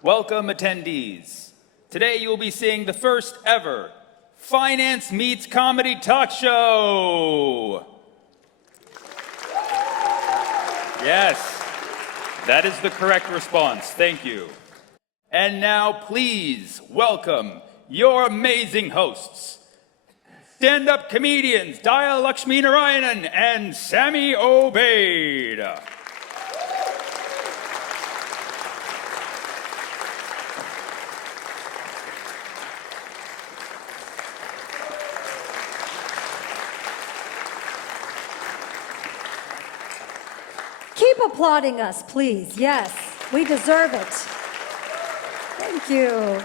Welcome, attendees. Today you will be seeing the first ever Finance Meets Comedy Talk Show. Yes, that is the correct response. Thank you. And now please welcome your amazing hosts, stand-up comedians Dhaya Lakshminarayanan and Sammy Obeid. Keep applauding us, please. Yes, we deserve it. Thank you.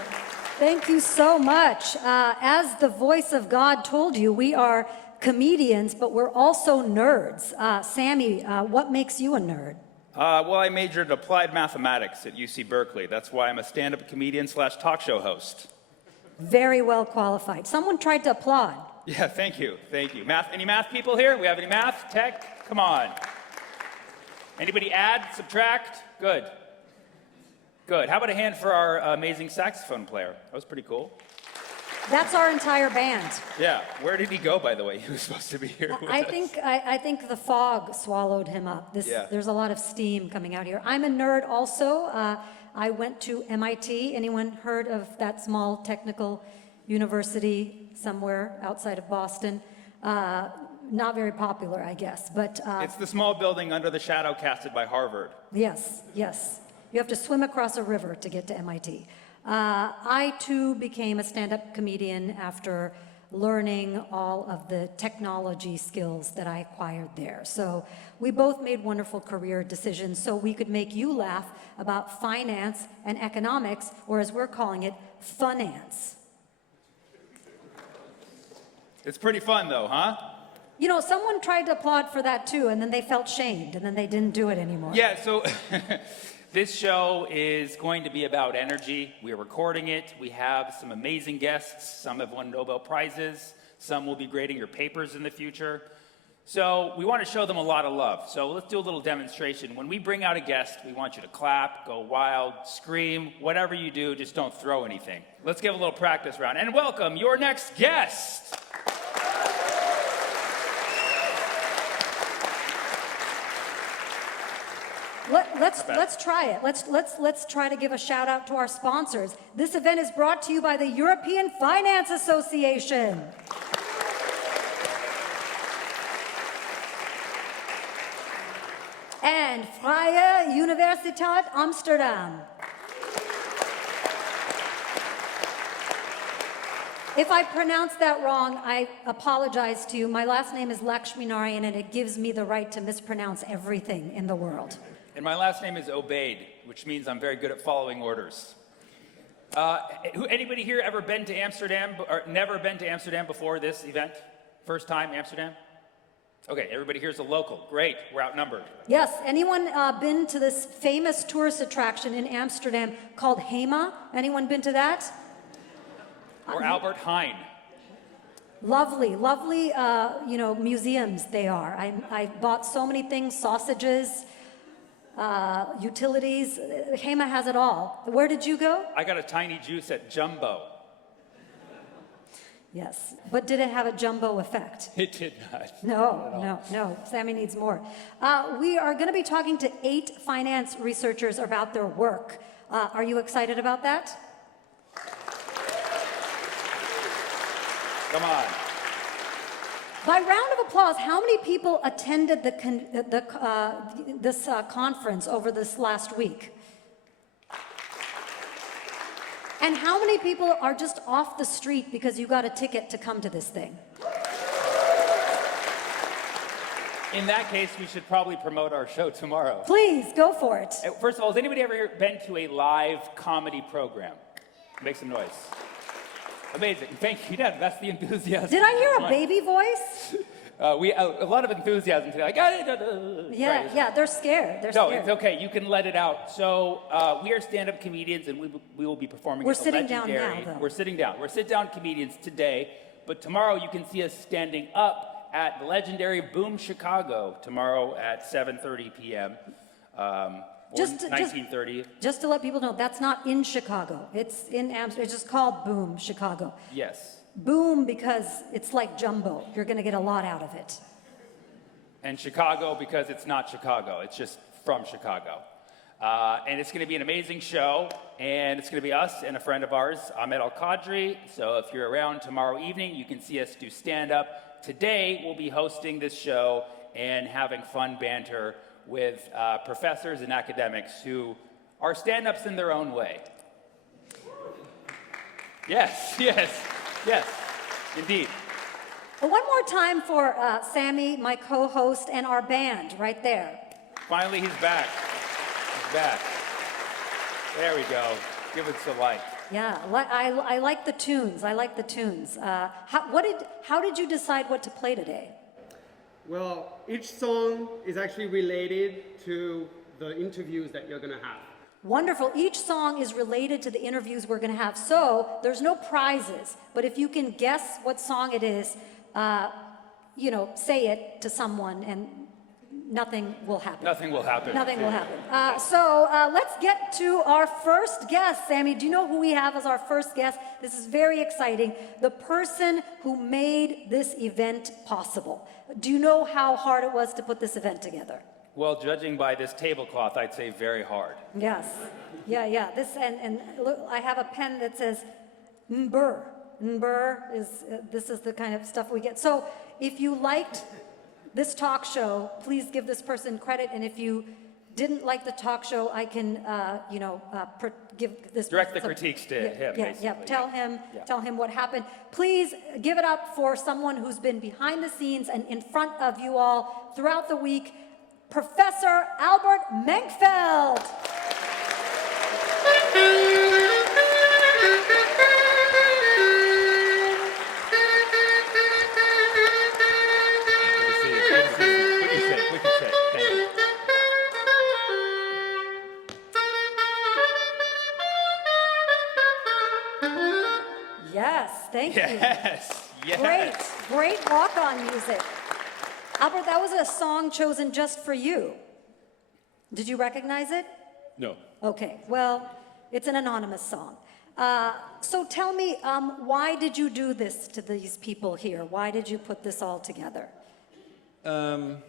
Thank you so much. As the voice of God told you, we are comedians, but we're also nerds. Sammy, what makes you a nerd? Well, I majored in applied mathematics at UC Berkeley. That's why I'm a stand-up comedian / talk show host. Very well qualified. Someone tried to applaud. Yeah, thank you. Thank you. Any math people here? We have any math? Tech? Come on. Anybody add, subtract? Good. Good. How about a hand for our amazing saxophone player? That was pretty cool. That's our entire band. Yeah. Where did he go, by the way? He was supposed to be here with us. I think the fog swallowed him up. There's a lot of steam coming out here. I'm a nerd also. I went to MIT. Anyone heard of that small technical university somewhere outside of Boston? Not very popular, I guess, but... it's the small building under the shadow casted by Harvard. Yes, yes. You have to swim across a river to get to MIT. I, too, became a stand-up comedian after learning all of the technology skills that I acquired there. So we both made wonderful career decisions so we could make you laugh about finance and economics, or as we're calling it, funance. It's pretty fun, though, huh? You know, someone tried to applaud for that too, and then they felt shamed, and then they didn't do it anymore. Yeah, so this show is going to be about energy. We're recording it. We have some amazing guests. Some have won Nobel Prizes. Some will be grading your papers in the future. So we want to show them a lot of love. So let's do a little demonstration. When we bring out a guest, we want you to clap, go wild, scream, whatever you do, just don't throw anything. Let's give a little practice round. And welcome your next guest. Let's try it. Let's try to give a shout out to our sponsors. This event is brought to you by the European Finance Association. And Vrije Universiteit Amsterdam. If I pronounced that wrong, I apologize to you. My last name is Lakshminarayanan, and it gives me the right to mispronounce everything in the world. And my last name is Obeid, which means I'm very good at following orders. Anybody here ever been to Amsterdam, or never been to Amsterdam before this event? First time Amsterdam? Okay, everybody here's a local. Great, we're outnumbered. Yes, anyone been to this famous tourist attraction in Amsterdam called HEMA? Anyone been to that? Or Albert Heijn. Lovely, lovely, museums they are. I bought so many things, sausages, utilities. HEMA has it all. Where did you go? I got a tiny juice at Jumbo. Yes, but did it have a jumbo effect? It did not. No. Sammy needs more. We are going to be talking to 8 finance researchers about their work. Are you excited about that? Come on. By round of applause, how many people attended this conference over this last week? And how many people are just off the street because you got a ticket to come to this thing? In that case, we should probably promote our show tomorrow. Please, go for it. First of all, has anybody ever been to a live comedy program? Make some noise. Amazing. Thank you, Dad. That's the enthusiasm. Did I hear a baby voice? A lot of enthusiasm today. Like, yeah, they're scared. No, it's okay. You can let it out. So we are stand-up comedians, and we will be performing. We're sitting down now, though. We're sitting down. We're sit-down comedians today, but tomorrow you can see us standing up at the legendary Boom Chicago tomorrow at 7:30 p.m. 1930. Just to let people know, that's not in Chicago. It's in Amsterdam. It's just called Boom, Chicago. Yes. Boom because it's like jumbo. You're going to get a lot out of it. And Chicago because it's not Chicago. It's just from Chicago. And it's going to be an amazing show. And it's going to be us and a friend of ours, Ahmed Al-Qadri. So if you're around tomorrow evening, you can see us do stand-up. Today, we'll be hosting this show and having fun banter with professors and academics who are stand-ups in their own way. Yes, indeed. One more time for Sammy, my co-host, and our band right there. Finally, he's back. He's back. There we go. Give us a light. Yeah, I like the tunes. How did you decide what to play today? Well, each song is actually related to the interviews that you're going to have. Wonderful. Each song is related to the interviews we're going to have. So there's no prizes, but if you can guess what song it is, say it to someone and nothing will happen. Nothing will happen. So let's get to our first guest. Sammy, do you know who we have as our first guest? This is very exciting. The person who made this event possible. Do you know how hard it was to put this event together? Well, judging by this tablecloth, I'd say very hard. Yes. Yeah. This and look, I have a pen that says Mbur. Mbur is this is the kind of stuff we get. So if you liked this talk show, please give this person credit. And if you didn't like the talk show, I can, give this Direct the person critiques to him. Yeah. Tell him what happened. Please give it up for someone who's been behind the scenes and in front of you all throughout the week, Professor Albert Menkveld. Thank you. Yes. Great walk-on music. Albert, that was a song chosen just for you. Did you recognize it? No. Okay, well, it's an anonymous song. So tell me, why did you do this to these people here? Why did you put this all together? To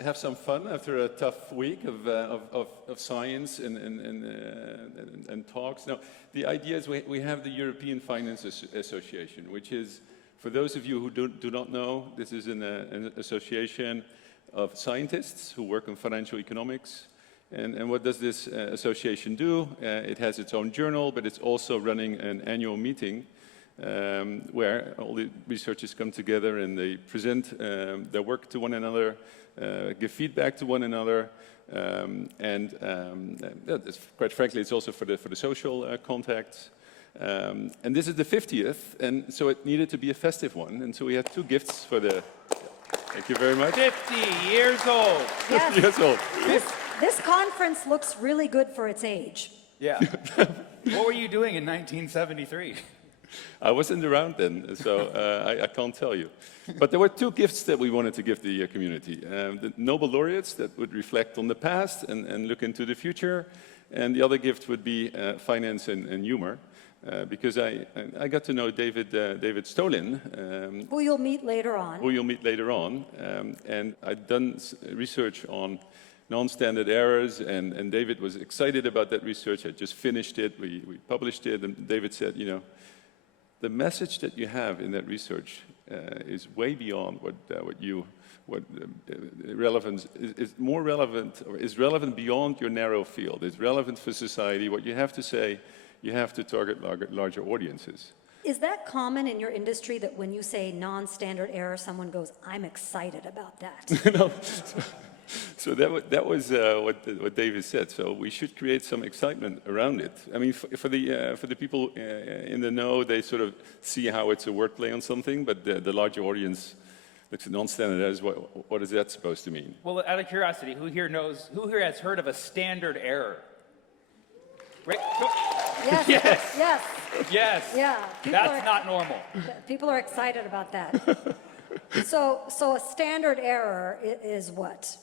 have some fun after a tough week of science and talks. Now, the idea is we have the European Finance Association, which is, for those of you who do not know, this is an association of scientists who work on financial economics. And what does this association do? It has its own journal, but it's also running an annual meeting where all the researchers come together and they present their work to one another, give feedback to one another, quite frankly, it's also for the social contacts. And this is the 50th, and so it needed to be a festive one, and so we had two gifts for the... Thank you very much. 50 years old. Yes. 50 years old. This conference looks really good for its age. Yeah. What were you doing in 1973? I wasn't around then, so I can't tell you. But there were two gifts that we wanted to give the community. The Nobel laureates that would reflect on the past and look into the future. And the other gift would be finance and humor. Because I got to know David Stolin. Who you'll meet later on. And I'd done research on non-standard errors, and David was excited about that research. I just finished it, we published it, and David said, the message that you have in that research is way beyond relevance is more relevant, or is relevant beyond your narrow field. It's relevant for society. What you have to say, you have to target larger audiences. Is that common in your industry that when you say non-standard error, someone goes, I'm excited about that? No. So that was what David said. So we should create some excitement around it. I mean, for the people in the know, they sort of see how it's a wordplay on something, but the larger audience looks at non-standard errors. What is that supposed to mean? Well, out of curiosity, who here has heard of a standard error? Right? Yes. Yeah. That's not normal. People are excited about that. So a standard error is what?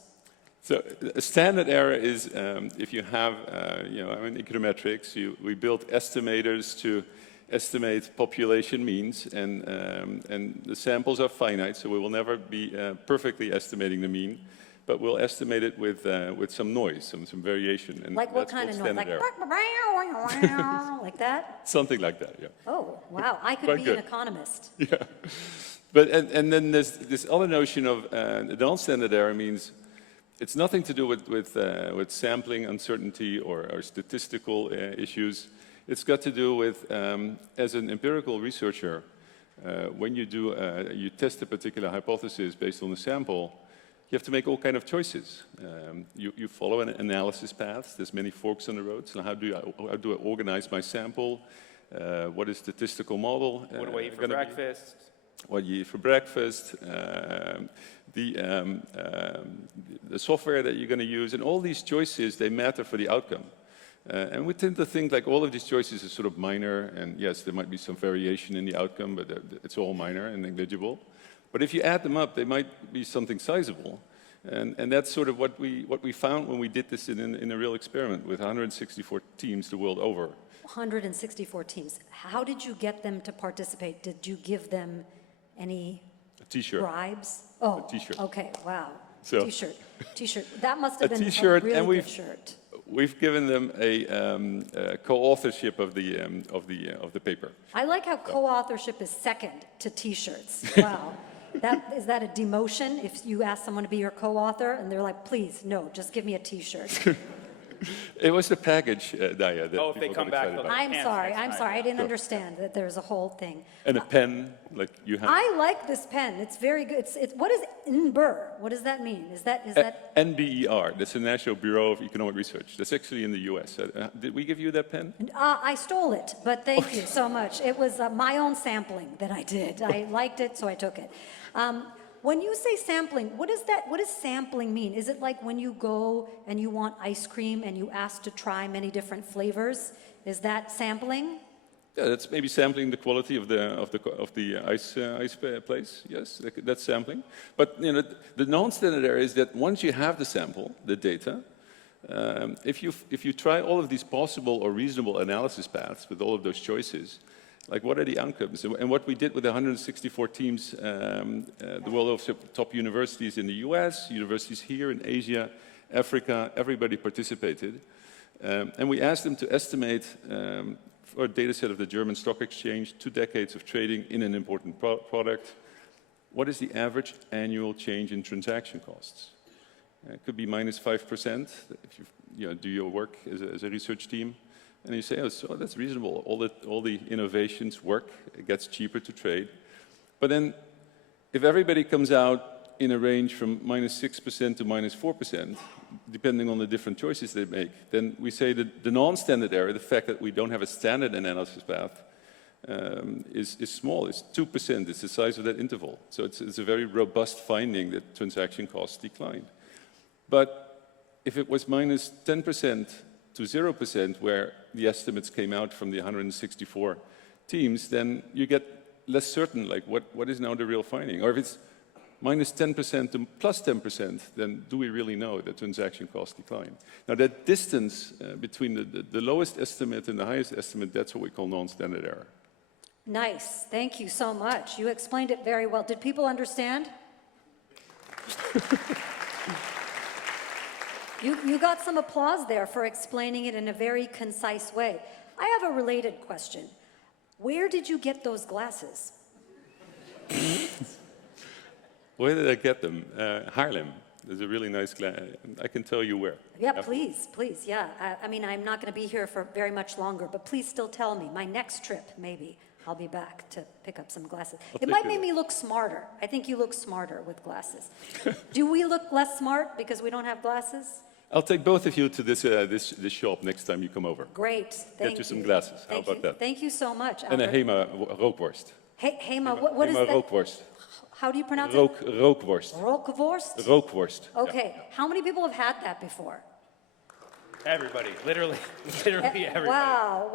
So a standard error is if you have, I'm in econometrics, we build estimators to estimate population means, and the samples are finite, so we will never be perfectly estimating the mean, but we'll estimate it with some noise, some variation. And Like what that's kind of called noise? standard Like, error. like that? Something like that, yeah. Oh, wow, I could Quite be good. an economist. Yeah. But, and then there's this other notion of the non-standard error means it's nothing to do with sampling uncertainty or statistical issues. It's got to do with, as an empirical researcher, when you test a particular hypothesis based on a sample, you have to make all kind of choices. You follow an analysis path. There's many forks on the road. So how do I organize my sample? What is statistical model? What do I eat for breakfast? What you eat for breakfast? The software that you're going to use, and all these choices, they matter for the outcome. And we tend to think like all of these choices are sort of minor, and yes, there might be some variation in the outcome, but it's all minor and negligible. But if you add them up, they might be something sizable. And that's sort of what we found when we did this in a real experiment with 164 teams the world over. 164 teams. How did you get them to participate? Did you give them any T-shirt. bribes? Oh, T-shirt. Okay, wow. So- T-shirt. That must have A been T-shirt, a really and good shirt. We've given them a co-authorship of the paper. I like how co-authorship is second to T-shirts. Wow. Is that a demotion if you ask someone to be your co-author and they're like, please, no, just give me a T-shirt? It was the package, Dhaya, that Oh, if they people come got back excited with about. I'm Pants sorry, next I'm time. sorry. I didn't understand that there's a whole thing. And a pen, like you have. I like this pen. It's very good. What is NBER? What does that mean? Is that NBER, that's the National Bureau of Economic Research. That's actually in the US. Did we give you that pen? I stole it, but thank you so much. It was my own sampling that I did. I liked it, so I took it. When you say sampling, what does sampling mean? Is it like when you go and you want ice cream and you ask to try many different flavors? Is that sampling? Yeah, that's maybe sampling the quality of the ice place. Yes, that's sampling. But the non-standard error is that once you have the sample, the data, if you try all of these possible or reasonable analysis paths with all of those choices, like what are the outcomes? And what we did with the 164 teams, the world of top universities in the US, universities here in Asia, Africa, everybody participated. And we asked them to estimate, for a data set of the German stock exchange, 2 decades of trading in an important product, what is the average annual change in transaction costs? It could be minus 5% if you do your work as a research team. And you say, oh, so that's reasonable. All the innovations work. It gets cheaper to trade. But then, if everybody comes out in a range from minus 6% to minus 4%, depending on the different choices they make, then we say that the non-standard error, the fact that we don't have a standard analysis path, is small. It's 2%. It's the size of that interval. So it's a very robust finding that transaction costs declined. But if it was minus 10% to 0%, where the estimates came out from the 164 teams, then you get less certain, like what is now the real finding? Or if it's minus 10% to plus 10%, then do we really know that transaction costs decline? Now that distance between the lowest estimate and the highest estimate, that's what we call non-standard error. Nice. Thank you so much. You explained it very well. Did people understand? You got some applause there for explaining it in a very concise way. I have a related question. Where did you get those glasses? Where did I get them? Haarlem. There's a really nice glass. I can tell you where. Yeah, please, yeah. I mean, I'm not going to be here for very much longer, but please still tell me. My next trip, maybe, I'll be back to pick up some glasses. It might make me look smarter. I think you look smarter with glasses. Do we look less smart because we don't have glasses? I'll take both of you to this shop next time you come over. Great, thank you. Get you some glasses. How Thank about you. that? Thank you so much, And a Albert. Hema rookworst. Hema, what is Hema that? rookworst. How do you pronounce it? Rookworst. Rookworst? Rookworst. Okay, how many people have had that before? Everybody, literally everybody. Wow.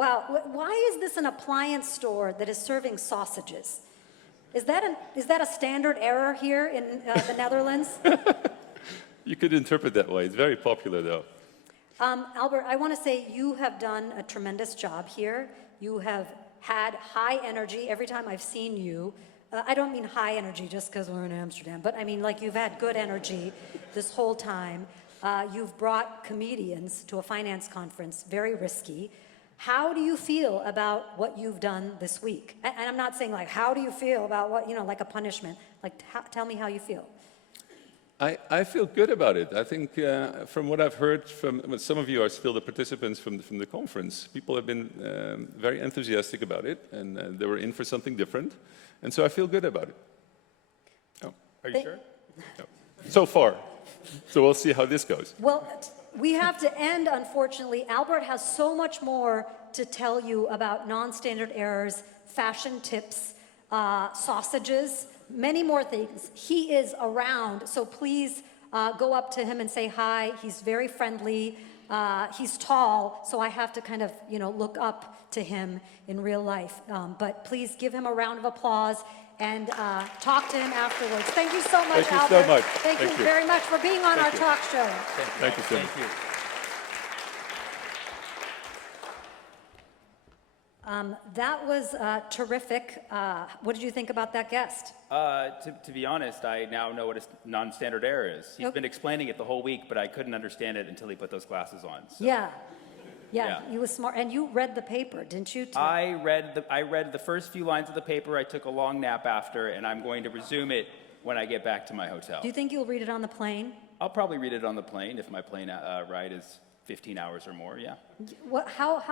Why is this an appliance store that is serving sausages? Is that a standard error here in the Netherlands? You could interpret that way. It's very popular, though. Albert, I want to say you have done a tremendous job here. You have had high energy every time I've seen you. I don't mean high energy just because we're in Amsterdam, but I mean like you've had good energy this whole time. You've brought comedians to a finance conference, very risky. How do you feel about what you've done this week? And I'm not saying like, how do you feel about what, like a punishment? Like, tell me how you feel. I feel good about it. I think from what I've heard from some of you are still the participants from the conference, people have been very enthusiastic about it, and they were in for something different. And so I feel good about it. Oh. Are you sure? No. So far. So we'll see how this goes. Well, we have to end, unfortunately. Albert has so much more to tell you about non-standard errors, fashion tips, sausages, many more things. He is around, so please go up to him and say hi. He's very friendly. He's tall, so I have to kind of, look up to him in real life. But please give him a round of applause and talk to him afterwards. Thank you so much, Albert. Thank you so much. Thank you very much for being on our talk show. Thank you so much. Thank you. That was terrific. What did you think about that guest? To be honest, I now know what a non-standard error is. He's Okay. been explaining it the whole week, but I couldn't understand it until he put those glasses on. So. Yeah, Yeah. you were smart. And you read the paper, didn't you? too? I read the first few lines of the paper. I took a long nap after, and I'm going to resume it when I get back to my hotel. Do you think you'll read it on the plane? I'll probably read it on the plane if my plane ride is 15 hours or more, yeah. How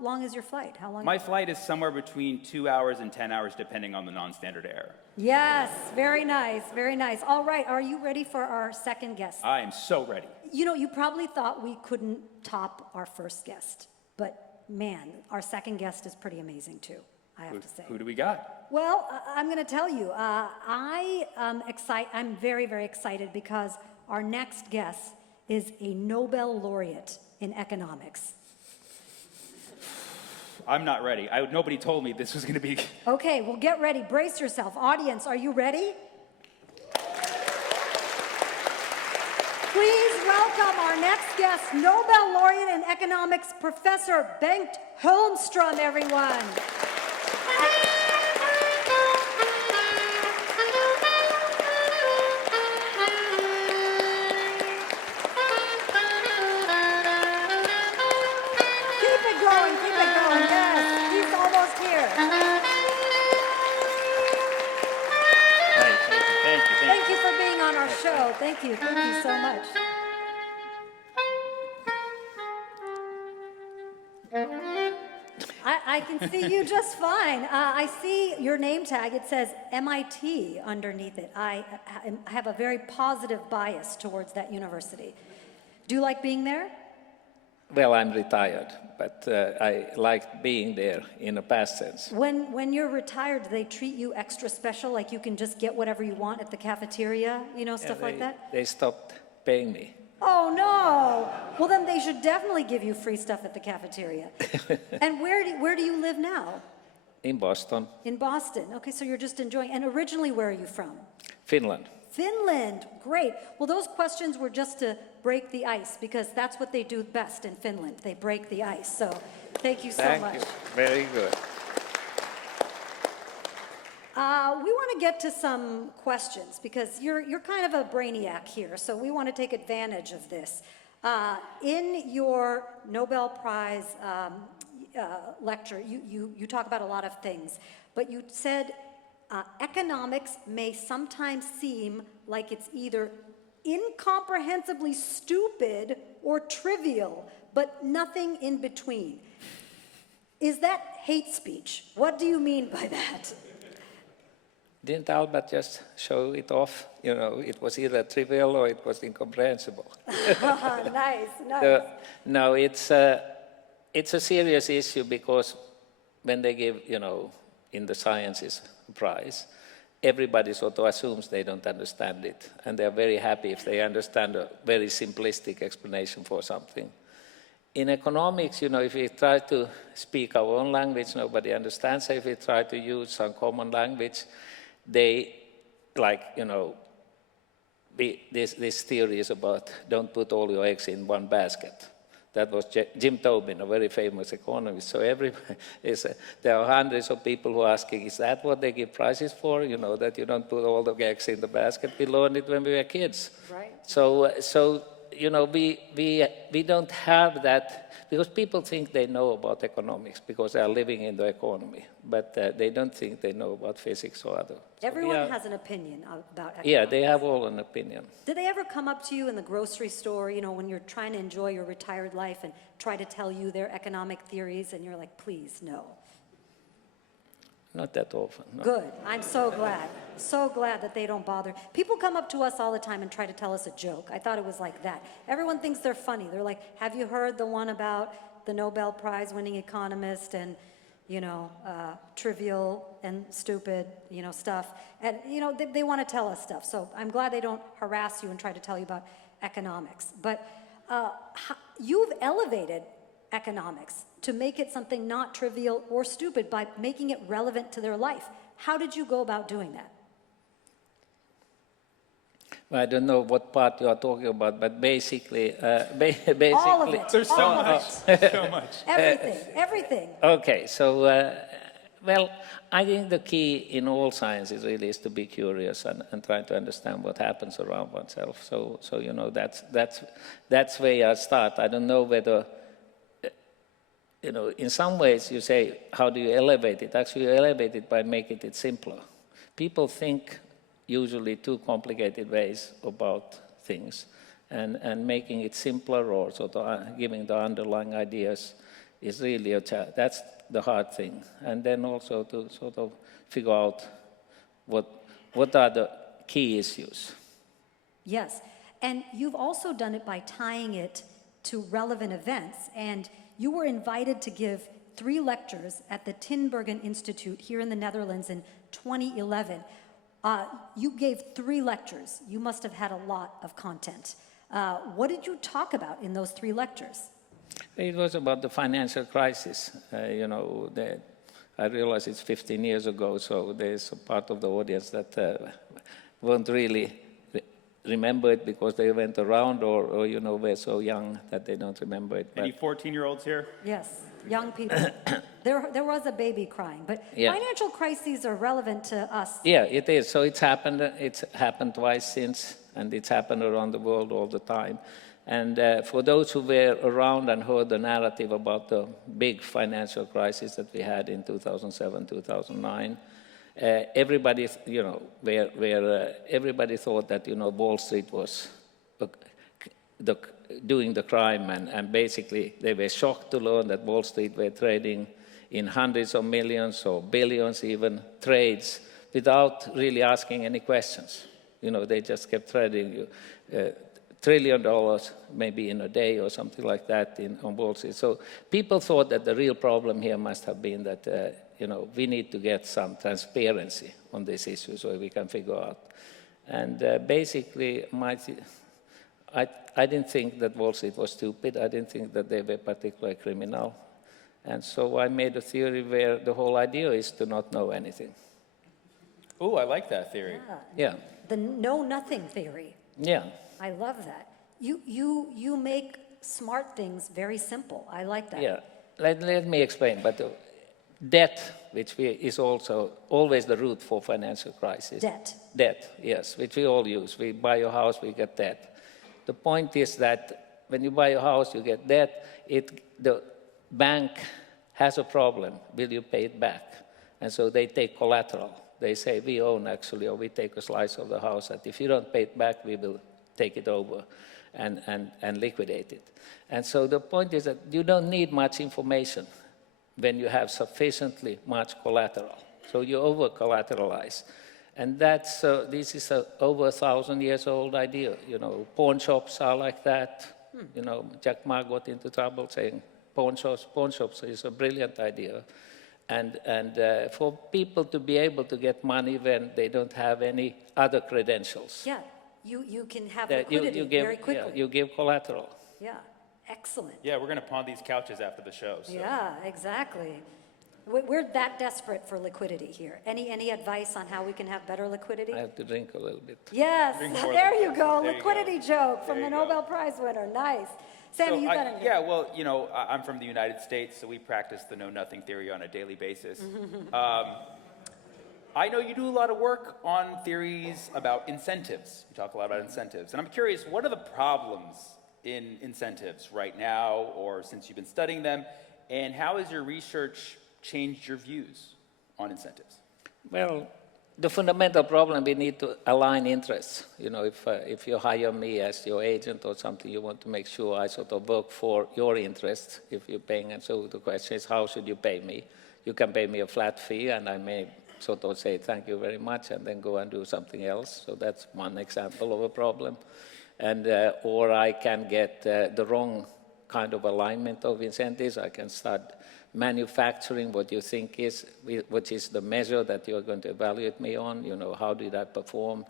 long is your flight? How long? My flight is somewhere between 2 hours and 10 hours, depending on the non-standard error. Yes, very nice, very nice. All right, are you ready for our second guest? I am so ready. You probably thought we couldn't top our first guest, but man, our second guest is pretty amazing too, I have to say. Who do we got? Well, I'm going to tell you, I'm very, very excited because our next guest is a Nobel laureate in economics. I'm not ready. Nobody told me this was going to be... Okay, well, get ready. Brace yourself. Audience, are you ready? Please welcome our next guest, Nobel laureate in economics, Professor Bengt Holmström, everyone. Thank you so much. I can see you just fine. I see your name tag. It says MIT underneath it. I have a very positive bias towards that university. Do you like being there? Well, I'm retired, but I liked being there in a past sense. When you're retired, do they treat you extra special, like you can just get whatever you want at the cafeteria, stuff like that? They stopped paying me. Oh, no. Well, then they should definitely give you free stuff at the cafeteria. And where do you live now? In Boston. In Boston. Okay, so you're just enjoying. And originally, where are you from? Finland. Finland. Great. Well, those questions were just to break the ice, because that's what they do best in Finland. They break the ice. So thank you so much. Thank you. Very good. We want to get to some questions, because you're kind of a brainiac here, so we want to take advantage of this. In your Nobel Prize lecture, you talk about a lot of things, but you said economics may sometimes seem like it's either incomprehensibly stupid or trivial, but nothing in between. Is that hate speech? What do you mean by that? Didn't Albert just show it off? It was either trivial or it was incomprehensible. Nice, nice. No, it's a serious issue, because when they give, in the sciences a prize, everybody sort of assumes they don't understand it. And they're very happy if they understand a very simplistic explanation for something. In economics, if we try to speak our own language, nobody understands. If we try to use some common language, they, this theory is about don't put all your eggs in one basket. That was Jim Tobin, a very famous economist. So there are hundreds of people who are asking, is that what they give prizes for? You know, that you don't put all the eggs in the basket. We learned it when we were kids. Right. So you know, we don't have that, because people think they know about economics because they are living in the economy, but they don't think they know about physics or other. Everyone has an opinion about economics. Yeah, they have all an opinion. Did they ever come up to you in the grocery store, you know, when you're trying to enjoy your retired life and try to tell you their economic theories, and you're like, please, no? Not that often. No. Good. I'm so glad. So glad that they don't bother. People come up to us all the time and try to tell us a joke. I thought it was like that. Everyone thinks they're funny. They're like, have you heard the one about the Nobel Prize winning economist and, you know, trivial and stupid, you know, stuff. And, you know, they want to tell us stuff. So I'm glad they don't harass you and try to tell you about economics. But you've elevated economics to make it something not trivial or stupid by making it relevant to their life. How did you go about doing that? Well, I don't know what part you are talking about, but basically, All of it. There's so all of much. it. There's so much. Everything. Okay, so, well, I think the key in all sciences really is to be curious and try to understand what happens around oneself. So you know, that's where I start. I don't know whether, you know, in some ways you say, how do you elevate it? Actually, you elevate it by making it simpler. People think usually too complicated ways about things, and making it simpler or sort of giving the underlying ideas is really a challenge. That's the hard thing. And then also to sort of figure out what are the key issues. Yes, and you've also done it by tying it to relevant events, and you were invited to give 3 lectures at the Tinbergen Institute here in the Netherlands in 2011. You gave 3 lectures. You must have had a lot of content. What did you talk about in those 3 lectures? It was about the financial crisis. You know, I realize it's 15 years ago, so there's a part of the audience that won't really remember it because they went around or you know, were so young that they don't remember it. Any 14-year-olds here? Yes, young people. There was a baby crying, but financial crises are relevant to us. Yeah, it is. So it's happened twice since, and it's happened around the world all the time. And for those who were around and heard the narrative about the big financial crisis that we had in 2007, 2009, everybody, you know, everybody thought that, you know, Wall Street was doing the crime, and basically they were shocked to learn that Wall Street were trading in hundreds of millions or billions even trades without really asking any questions. You know, they just kept trading $1 trillion maybe in a day or something like that on Wall Street. So people thought that the real problem here must have been that, you know, we need to get some transparency on this issue so we can figure out. And basically, I didn't think that Wall Street was stupid. I didn't think that they were particularly criminal. And so I made a theory where the whole idea is to not know anything. Oh, I like that theory. Yeah. The know-nothing theory. Yeah. I love that. You make smart things very simple. I like that. Yeah. Let me explain. But debt, which is also always the root for financial crisis. Debt, yes, which we all use. We buy a house, we get debt. The point is that when you buy a house, you get debt. The bank has a problem. Will you pay it back? And so they take collateral. They say, we own actually, or we take a slice of the house, and if you don't pay it back, we will take it over and liquidate it. And so the point is that you don't need much information when you have sufficiently much collateral. So you over-collateralize. And that's, this is a over 1,000 years old idea. You know, pawn shops are like that. You know, Jack Ma got into trouble saying pawn shops is a brilliant idea. And for people to be able to get money when they don't have any other credentials. Yeah, you can have liquidity very quickly. Yeah, you give collateral. Yeah, excellent. Yeah, we're going to pawn these couches after the show. So. Yeah, exactly. We're that desperate for liquidity here. Any advice on how we can have better liquidity? I have to drink a little bit. Yes, Drink more there you go. There you Liquidity joke from There the you go. Nobel Prize winner. Nice. Sammy, you got it. Yeah, well, you know, I'm from the United States, so we practice the know-nothing theory on a daily basis. I know you do a lot of work on theories about incentives. You talk a lot about incentives. And I'm curious, what are the problems in incentives right now, or since you've been studying them, and how has your research changed your views on incentives? Well, the fundamental problem, we need to align interests. You know, if you hire me as your agent or something, you want to make sure I sort of work for your interests if you're paying. And so the question is, how should you pay me? You can pay me a flat fee, and I may sort of say thank you very much and then go and do something else. So that's one example of a problem. And, or I can get the wrong kind of alignment of incentives. I can start manufacturing what you think is, which is the measure that you're going to evaluate me on. You know, how did I perform?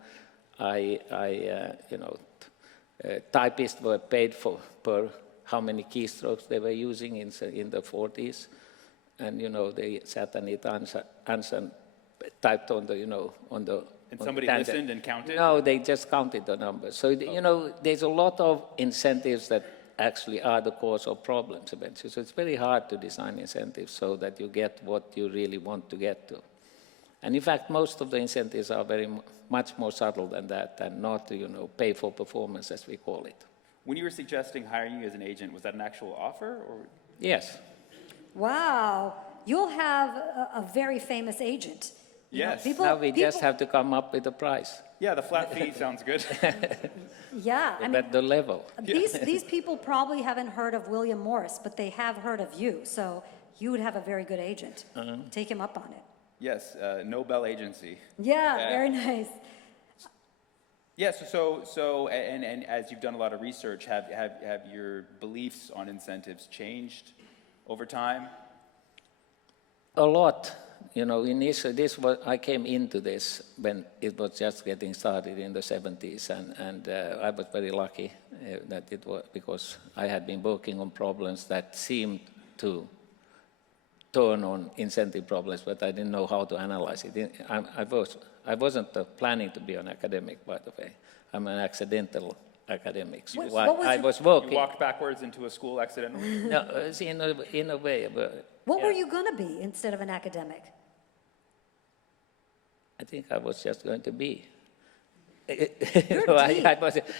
Typists were paid for per how many keystrokes they were using in the 40s. And, you know, they sat and it answered, typed on the, you know, on the... And somebody listened and counted? No, they just counted the numbers. So, you know, there's a lot of incentives that actually are the cause of problems eventually. So it's very hard to design incentives so that you get what you really want to get to. And in fact, most of the incentives are very much more subtle than that, and not, you know, pay for performance, as we call it. When you were suggesting hiring you as an agent, was that an actual offer? Or? Yes. Wow. You'll have a very famous agent. You know, Yes. Now we just have to come up with a price. Yeah, the flat fee sounds good. Yeah, I mean, At the level. these people probably haven't heard of William Morris, but they have heard of you. So you would have a very good agent. Take him up on it. Yes, Nobel agency. Yeah, very nice. Yes, and as you've done a lot of research, have your beliefs on incentives changed over time? A lot. You know, initially, I came into this when it was just getting started in the 70s, and I was very lucky that it was, because I had been working on problems that seemed to turn on incentive problems, but I didn't know how to analyze it. I wasn't planning to be an academic, by the way. I'm an accidental academic. So I was working. You walked backwards into a school accidentally? No, see, in a way. But, What were you going to be instead of an academic? I think I was just going to be. You're deep.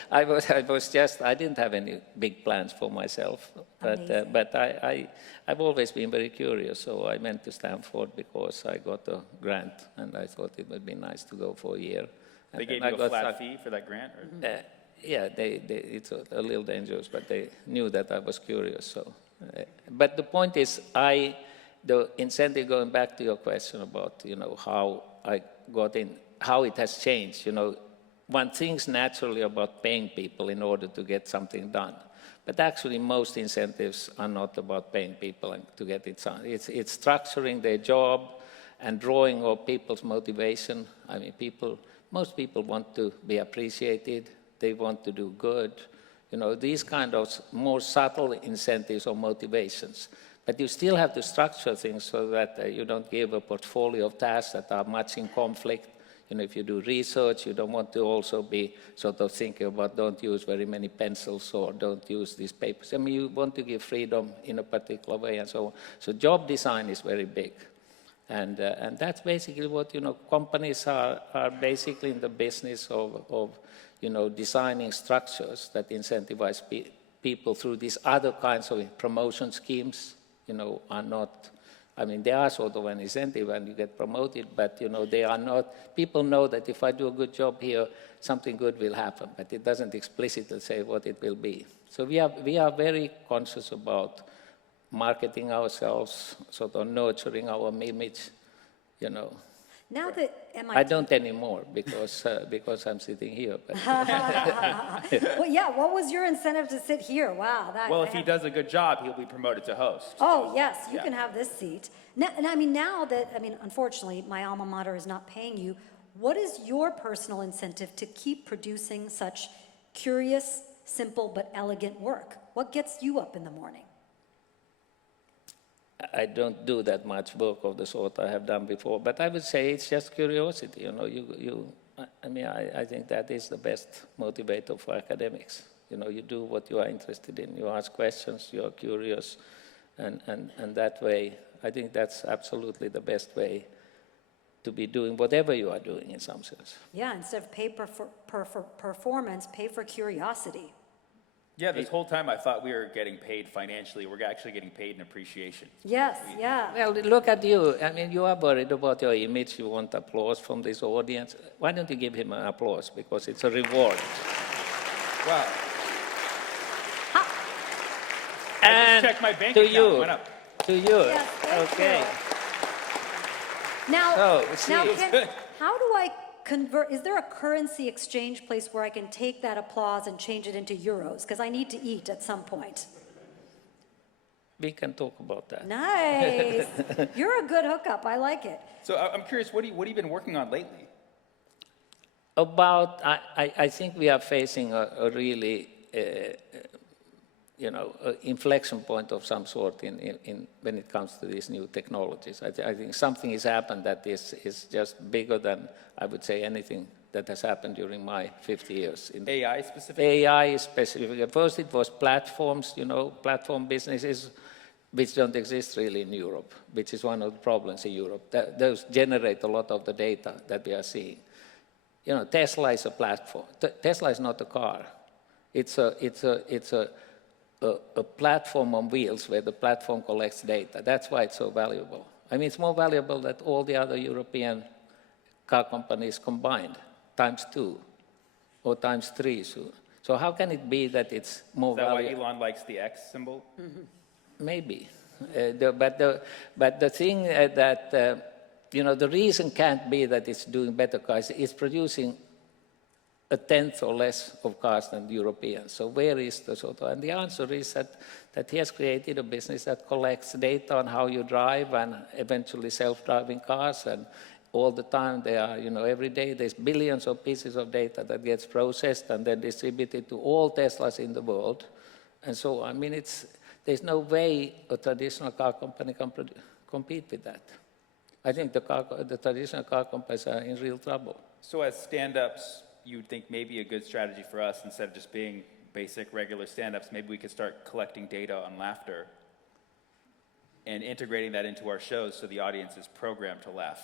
I was just, I didn't have any big plans for myself. But I've always been very curious, so I went to Stanford because I got a grant, and I thought it would be nice to go for a year. And They gave you a flat fee for that grant? Or? Yeah, it's a little dangerous, but they knew that I was curious. So, but the point is, the incentive, going back to your question about, you know, how I got in, how it has changed. You know, one thinks naturally about paying people in order to get something done, but actually most incentives are not about paying people to get it done. It's structuring their job and drawing up people's motivation. I mean, most people want to be appreciated. They want to do good. You know, these kind of more subtle incentives or motivations. But you still have to structure things so that you don't give a portfolio of tasks that are much in conflict. You know, if you do research, you don't want to also be sort of thinking about don't use very many pencils or don't use these papers. I mean, you want to give freedom in a particular way and so on. So job design is very big. And that's basically what, you know, companies are basically in the business of you know, designing structures that incentivize people through these other kinds of promotion schemes. You know, are not, I mean, they are sort of an incentive and you get promoted, but, you know, they are not, people know that if I do a good job here, something good will happen, but it doesn't explicitly say what it will be. So we are very conscious about marketing ourselves, sort of nurturing our image, you know. Now that MIT... I don't anymore because I'm sitting here. But Well, yeah, what was your incentive to sit here? Wow. Well, if he does a good job, he'll be promoted to host. Oh, yes, you can have this seat. Now, and I mean, now that, I mean, unfortunately, my alma mater is not paying you, what is your personal incentive to keep producing such curious, simple, but elegant work? What gets you up in the morning? I don't do that much work of the sort I have done before, but I would say it's just curiosity. You know, I think that is the best motivator for academics. You know, you do what you are interested in. You ask questions, you are curious, and that way, I think that's absolutely the best way to be doing whatever you are doing in some sense. Yeah, instead of pay for performance, pay for curiosity. Yeah, this whole time I thought we were getting paid financially. We're actually getting paid in appreciation. Yes, yeah. Well, look at you. I mean, you are worried about your image. You want applause from this audience. Why don't you give him an applause? Because it's a reward. Wow. I And just checked my bank to account. you, Went up. to you. Yes, thank Okay. you. Now, So, now see. how do I convert, is there a currency exchange place where I can take that applause and change it into euros? Because I need to eat at some point. We can talk about that. Nice. You're a good hookup. I like it. So I'm curious, what have you been working on lately? I think we are facing a really, inflection point of some sort in when it comes to these new technologies. I think something has happened that is just bigger than, I would say, anything that has happened during my 50 years. AI specifically? AI specifically. First it was platforms, platform businesses, which don't exist really in Europe, which is one of the problems in Europe. Those generate a lot of the data that we are seeing. Tesla is a platform. Tesla is not a car. It's a platform on wheels where the platform collects data. That's why it's so valuable. I mean, it's more valuable than all the other European car companies combined, ×2 or ×3 soon. So how can it be that it's more Is that why valuable? Elon likes the X symbol? Maybe. But the thing that, the reason can't be that it's doing better cars. It's producing a tenth or less of cars than the Europeans. So where is the sort of, and the answer is that he has created a business that collects data on how you drive and eventually self-driving cars, and all the time they are, every day there's billions of pieces of data that gets processed and then distributed to all Teslas in the world. And so, I mean, there's no way a traditional car company can compete with that. I think the traditional car companies are in real trouble. So as stand-ups, you'd think maybe a good strategy for us, instead of just being basic, regular stand-ups, maybe we could start collecting data on laughter and integrating that into our shows so the audience is programmed to laugh.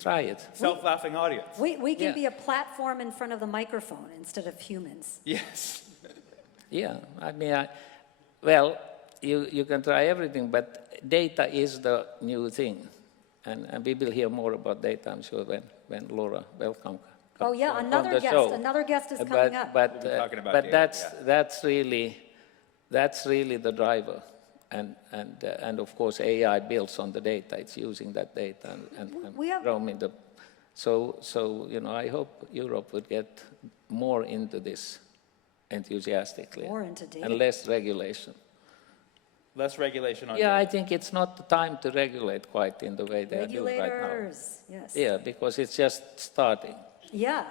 Try it. Self-laughing audience. We can Yeah. be a platform in front of the microphone instead of humans. Yes. Yeah, I mean, you can try everything, but data is the new thing. And we will hear more about data, I'm sure, when Laura Veldkamp Oh yeah, on another the guest. show. Another guest is coming up. We'll be talking about data, that's really the driver, and of course AI builds on the data. It's using that data and We have- roaming the. So I hope Europe would get more into this enthusiastically. More into data. And less regulation. Less regulation on Yeah, I data. think it's not the time to regulate quite in the way they are doing right now. Regulators, yes. Yeah, because it's just starting. Yeah,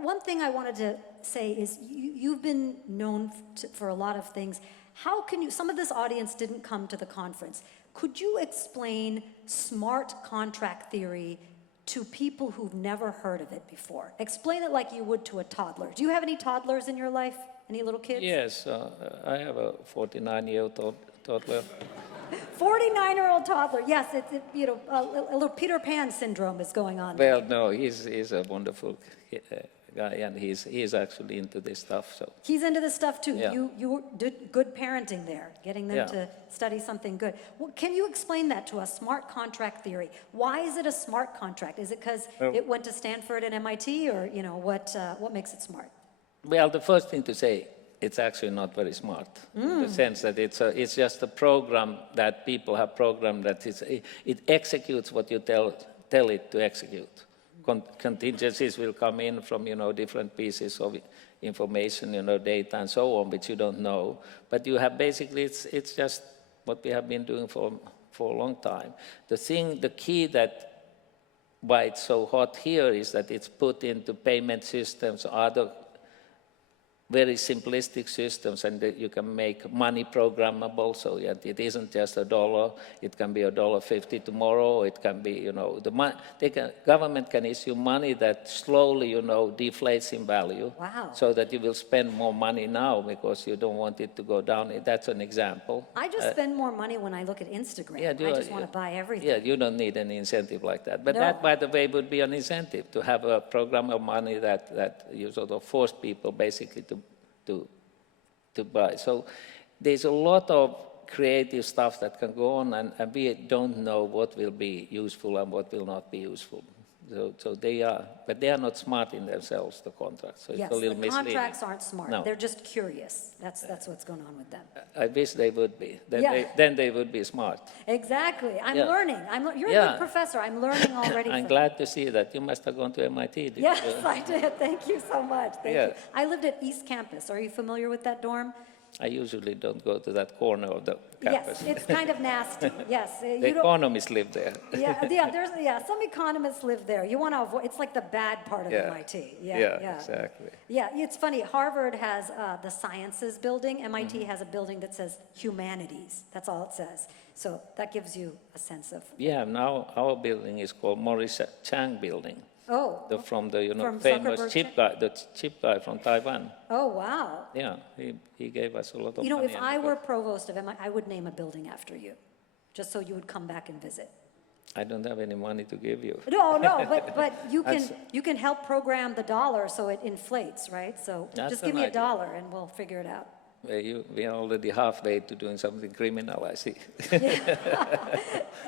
one thing I wanted to say is you've been known for a lot of things. How can you, some of this audience didn't come to the conference. Could you explain smart contract theory to people who've never heard of it before? Explain it like you would to a toddler. Do you have any toddlers in your life? Any little kids? Yes, I have a 49-year-old toddler. 49-year-old toddler, yes, a little Peter Pan syndrome is going on. Well, no, he's a wonderful guy, and he's actually into this stuff. So He's into this stuff too. Yeah. You did good parenting there, getting them Yeah. to study something good. Well, can you explain that to us, smart contract theory? Why is it a smart contract? Is it because it went to Stanford and MIT, or what makes it smart? well, the first thing to say, it's actually not very smart, in the sense that it's just a program that people have programmed that it executes what you tell it to execute. Contingencies will come in from, different pieces of information, data and so on, which you don't know. But you have basically, it's just what we have been doing for a long time. The key that why it's so hot here is that it's put into payment systems, other very simplistic systems, and that you can make money programmable, so that it isn't just $1, it can be $1.50 tomorrow, it can be, you know, government can issue money that slowly, you know, deflates in value. Wow. So that you will spend more money now because you don't want it to go down. That's an example. I just spend more money when I look at Instagram. Yeah, I just want to buy everything. Yeah, you don't need any incentive like that. But No. that, by the way, would be an incentive to have a program of money that you sort of force people basically to buy. So there's a lot of creative stuff that can go on, and we don't know what will be useful and what will not be useful. So they are, but they are not smart in themselves, the contracts. So Yes, it's a little the misleading. contracts aren't smart. No. They're just curious. That's what's going on with them. I wish they would be. Yeah. Then they would be smart. Exactly. I'm Yeah. learning. You're a Yeah. good professor. I'm learning already. I'm from glad to see that. You must have gone to MIT. Did Yes, you? I did. Thank you so much. Thank Yeah. you. I lived at East Campus. Are you familiar with that dorm? I usually don't go to that corner of the campus. Yes, it's kind of nasty. Yes. The economists live there. Some economists live there. You want to avoid, it's like the bad part of MIT. Yeah, exactly. Yeah, it's funny. Harvard has the sciences building. MIT has a building that says humanities. That's all it says. So that gives you a sense of. Yeah, now our building is called Morris Chang Building. Oh. From the From famous Zuckerberg chip guy, the chip guy from Taiwan. Oh, wow. Yeah, he gave us a lot of You know, money. if I were provost of MIT, I would name a building after you, just so you would come back and visit. I don't have any money to give you. No, but you can help program the dollar so it inflates, right? So That's just give an me a idea. dollar and we'll figure it out. We are already halfway to doing something criminal, I see.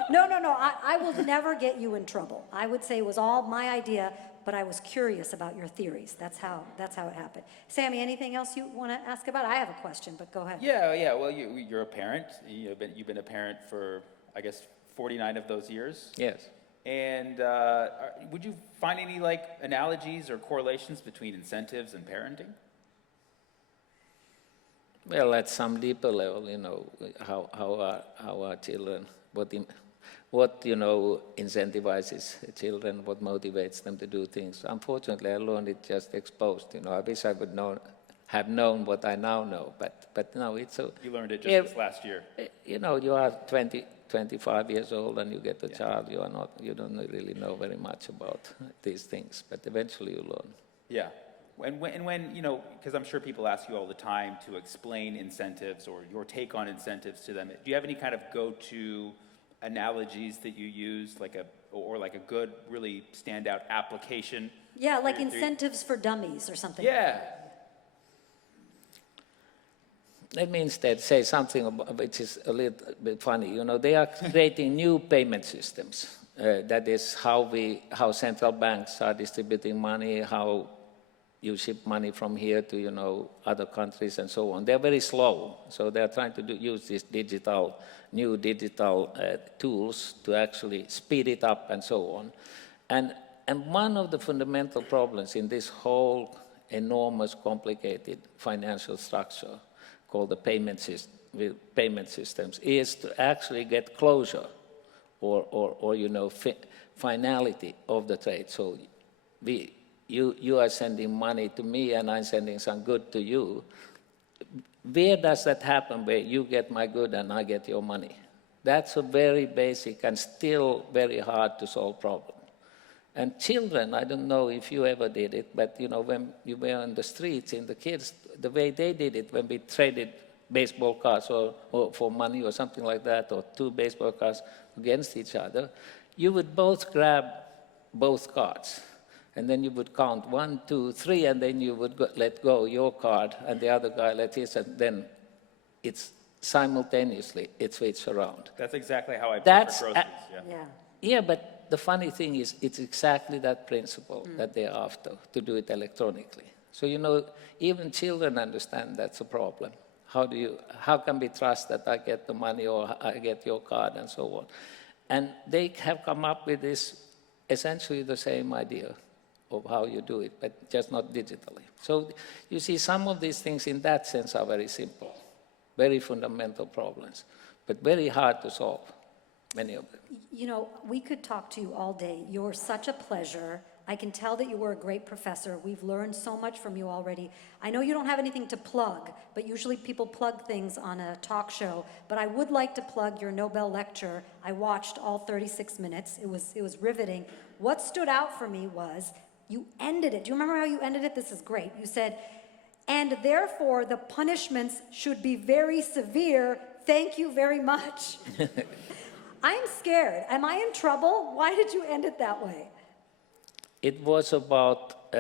No, I will never get you in trouble. I would say it was all my idea, but I was curious about your theories. That's how it happened. Sammy, anything else you want to ask about? I have a question, but go ahead. Yeah. Well, you're a parent. You've been a parent for, I guess, 49 of those years. Yes. And would you find any analogies or correlations between incentives and parenting? Well, at some deeper level, you know, how are children, what incentivizes children, what motivates them to do things. Unfortunately, I learned it just exposed. You know, I wish I would have known what I now know, but no, it's so. You learned it just this last year. You know, you are 25 years old and you get a child. You don't really know very much about these things, but eventually you learn. Yeah. And when because I'm sure people ask you all the time to explain incentives or your take on incentives to them. Do you have any kind of go-to analogies that you use, like a good, really standout application? Yeah, like incentives for dummies or something. Yeah. Let me instead say something which is a little bit funny. You know, they are creating new payment systems. That is how central banks are distributing money, how you ship money from here to, other countries and so on. They're very slow, so they're trying to use these new digital tools to actually speed it up and so on. And one of the fundamental problems in this whole enormous, complicated financial structure called the payment systems is to actually get closure or finality of the trade. So you are sending money to me and I'm sending some good to you. Where does that happen where you get my good and I get your money? That's a very basic and still very hard to solve problem. And children, I don't know if you ever did it, but when you were on the streets and the kids, the way they did it when we traded baseball cards or for money or something like that, or two baseball cards against each other, you would both grab both cards. And then you would count 1, 2, 3, and then you would let go your card, and the other guy let his, and then it's simultaneously, it switches around. That's exactly how I pay for groceries. Yeah, but the funny thing is, it's exactly that principle that they're after, to do it electronically. So, even children understand that's a problem. How can we trust that I get the money or I get your card and so on? And they have come up with this, essentially the same idea of how you do it, but just not digitally. So you see, some of these things in that sense are very simple, very fundamental problems, but very hard to solve, many of them. We could talk to you all day. You're such a pleasure. I can tell that you were a great professor. We've learned so much from you already. I know you don't have anything to plug, but usually people plug things on a talk show. But I would like to plug your Nobel lecture. I watched all 36 minutes. It was riveting. What stood out for me was you ended it. Do you remember how you ended it? This is great. You said, and therefore the punishments should be very severe. Thank you very much. I'm scared. Am I in trouble? Why did you end it that way? It was about,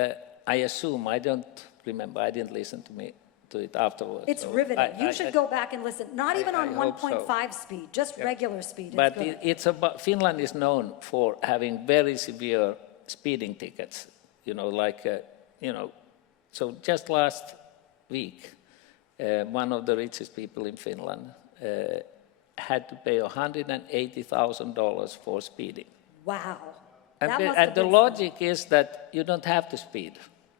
I assume, I don't remember, I didn't listen to it afterwards. It's so riveting. You should go back and listen. Not even on hope so. 1.5 speed, just regular speed. It's But good. it's about, Finland is known for having very severe speeding tickets, so just last week, one of the richest people in Finland had to pay $180,000 for speeding. Wow. And That must have and the been logic is that you don't have to speed.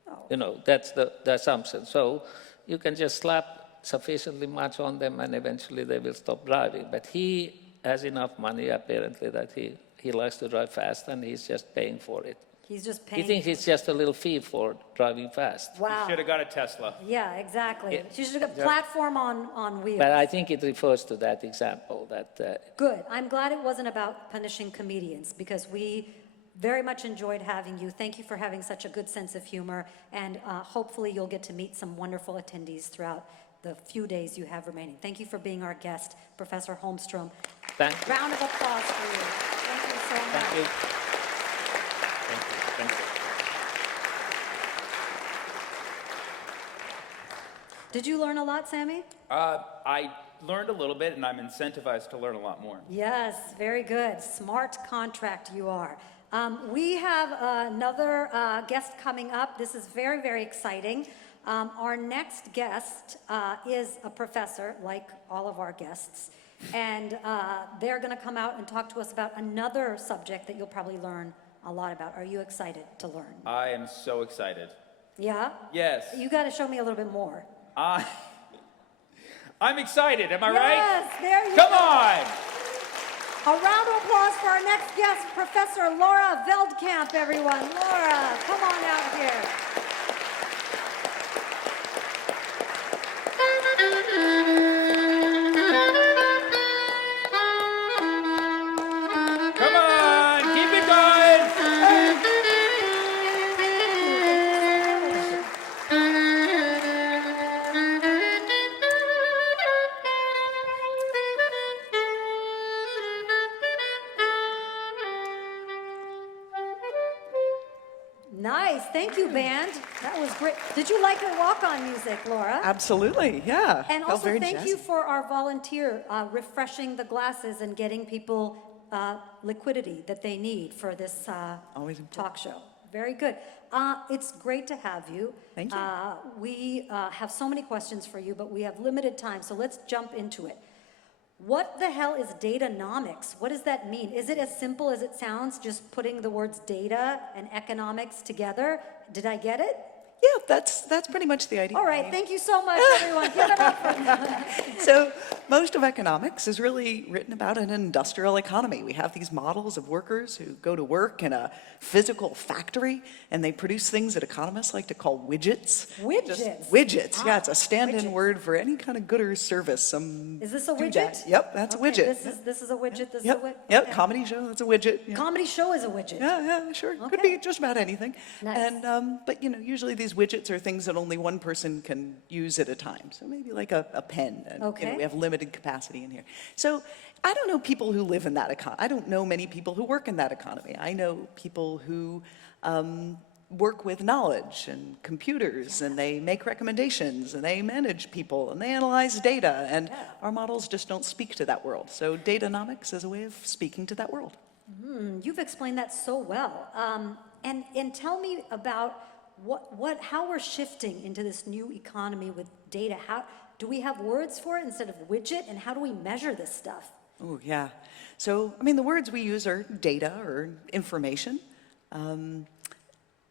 Oh. That's the assumption. So you can just slap sufficiently much on them and eventually they will stop driving. But he has enough money apparently that he likes to drive fast and he's just paying for it. He's just He paying. thinks it's just a little fee for driving fast. Wow. Should have got a Tesla. Yeah, exactly. Yeah. You should have a platform on wheels. But I think it refers to that example that Good. I'm glad it wasn't about punishing comedians because we very much enjoyed having you. Thank you for having such a good sense of humor, and hopefully you'll get to meet some wonderful attendees throughout the few days you have remaining. Thank you for being our guest, Professor Holmström. Thank you. Round of applause for you. Thank you so much. Thank you. Thank you. Did you learn a lot, Sammy? I learned a little bit, and I'm incentivized to learn a lot more. Yes, very good. Smart contract you are. We have another guest coming up. This is very, very exciting. Our next guest is a professor, like all of our guests, and they're going to come out and talk to us about another subject that you'll probably learn a lot about. Are you excited to learn? I am so excited. Yeah? Yes. You got to show me a little bit more. I'm excited, am I right? Yes, there you Come go. on! A round of applause for our next guest, Professor Laura Veldkamp, everyone. Laura, come on out here. Come on, keep it going! Nice, thank you, band. That was great. Did you like her walk-on music, Laura? Absolutely, yeah. And Felt also, very thank jazzy. you for our volunteer refreshing the glasses and getting people liquidity that they need for this Always important. talk show. Very good. It's great to have you. Thank you. We have so many questions for you, but we have limited time, so let's jump into it. What the hell is datanomics? What does that mean? Is it as simple as it sounds, just putting the words data and economics together? Did I get it? Yeah, that's pretty much the idea. All right, thank you so much, everyone. Give it up for them. So most of economics is really written about an industrial economy. We have these models of workers who go to work in a physical factory, and they produce things that economists like to call widgets. Widgets? Just widgets, yeah, it's a stand-in widgets. word for any kind of good or service. Is this a do widget? that. Yep, that's a Okay, widget. This is a widget. This Yep, is a widget. yep, Okay. comedy show, that's a widget. Yeah. Comedy show is a widget. Yeah, sure. Could Okay. be just about anything. Nice. And but usually these widgets are things that only one person can use at a time. So maybe like a pen. And, Okay. we have limited capacity in here. So I don't know people who live in that economy. I don't know many people who work in that economy. I know people who work with knowledge and computers, and they make recommendations, and they manage people, and they analyze data, and our models just don't speak to that world. So datanomics is a way of speaking to that world. You've explained that so well. And tell me about how we're shifting into this new economy with data. How do we have words for it instead of widget, and how do we measure this stuff? Oh, yeah. So, the words we use are data or information.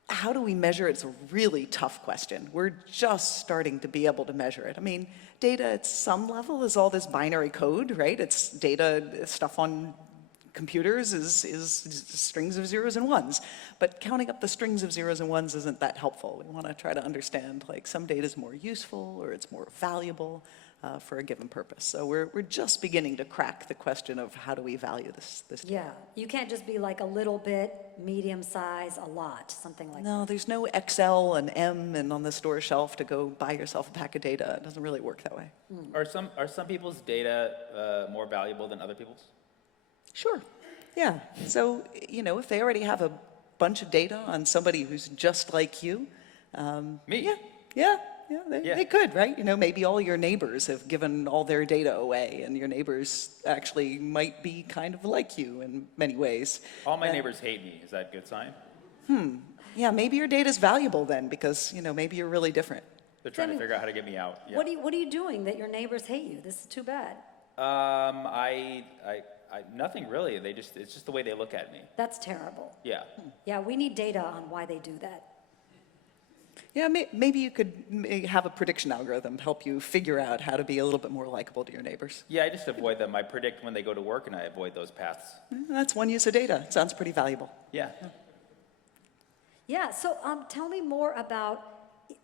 How do we measure it? It's a really tough question. We're just starting to be able to measure it. Data at some level is all this binary code, right? It's data, stuff on computers is strings of zeros and ones. But counting up the strings of zeros and ones isn't that helpful. We want to try to understand, like, some data is more useful or it's more valuable for a given purpose. So we're just beginning to crack the question of how do we value this data. Yeah, you can't just be like a little bit, medium size, a lot, something like that. No, there's no XL and M and on the store shelf to go buy yourself a pack of data. It doesn't really work that way. Are some people's data more valuable than other people's? Sure. Yeah. So, if they already have a bunch of data on somebody who's just like you. Me? Yeah, they could, right? Maybe all your neighbors have given all their data away, and your neighbors actually might be kind of like you in many ways. All my neighbors hate me. Is that a good sign? Yeah, maybe your data's valuable then, because, maybe you're really different. They're trying to figure out how to get me out. Yeah. What are you doing that your neighbors hate you? This is too bad. Nothing really. It's just the way they look at me. That's terrible. Yeah. Yeah, we need data on why they do that. Yeah, maybe you could have a prediction algorithm to help you figure out how to be a little bit more likable to your neighbors. Yeah, I just avoid them. I predict when they go to work, and I avoid those paths. That's one use of data. It sounds pretty valuable. Yeah. Yeah, so tell me more about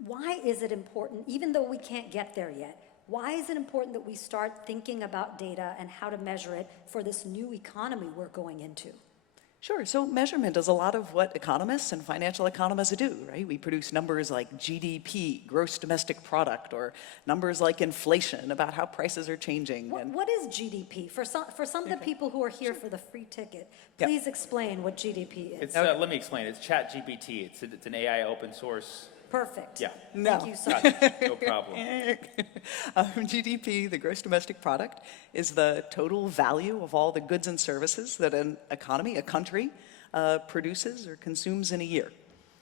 why is it important, even though we can't get there yet, why is it important that we start thinking about data and how to measure it for this new economy we're going into? Sure. So measurement is a lot of what economists and financial economists do, right? We produce numbers like GDP, gross domestic product, or numbers like inflation about how prices are changing. What is GDP? For some of the people who are here for the free ticket, please explain what GDP is. Let me explain. It's ChatGPT. It's an AI open source. Perfect. Yeah. Thank you so much. No problem. GDP, the gross domestic product, is the total value of all the goods and services that an economy, a country, produces or consumes in a year.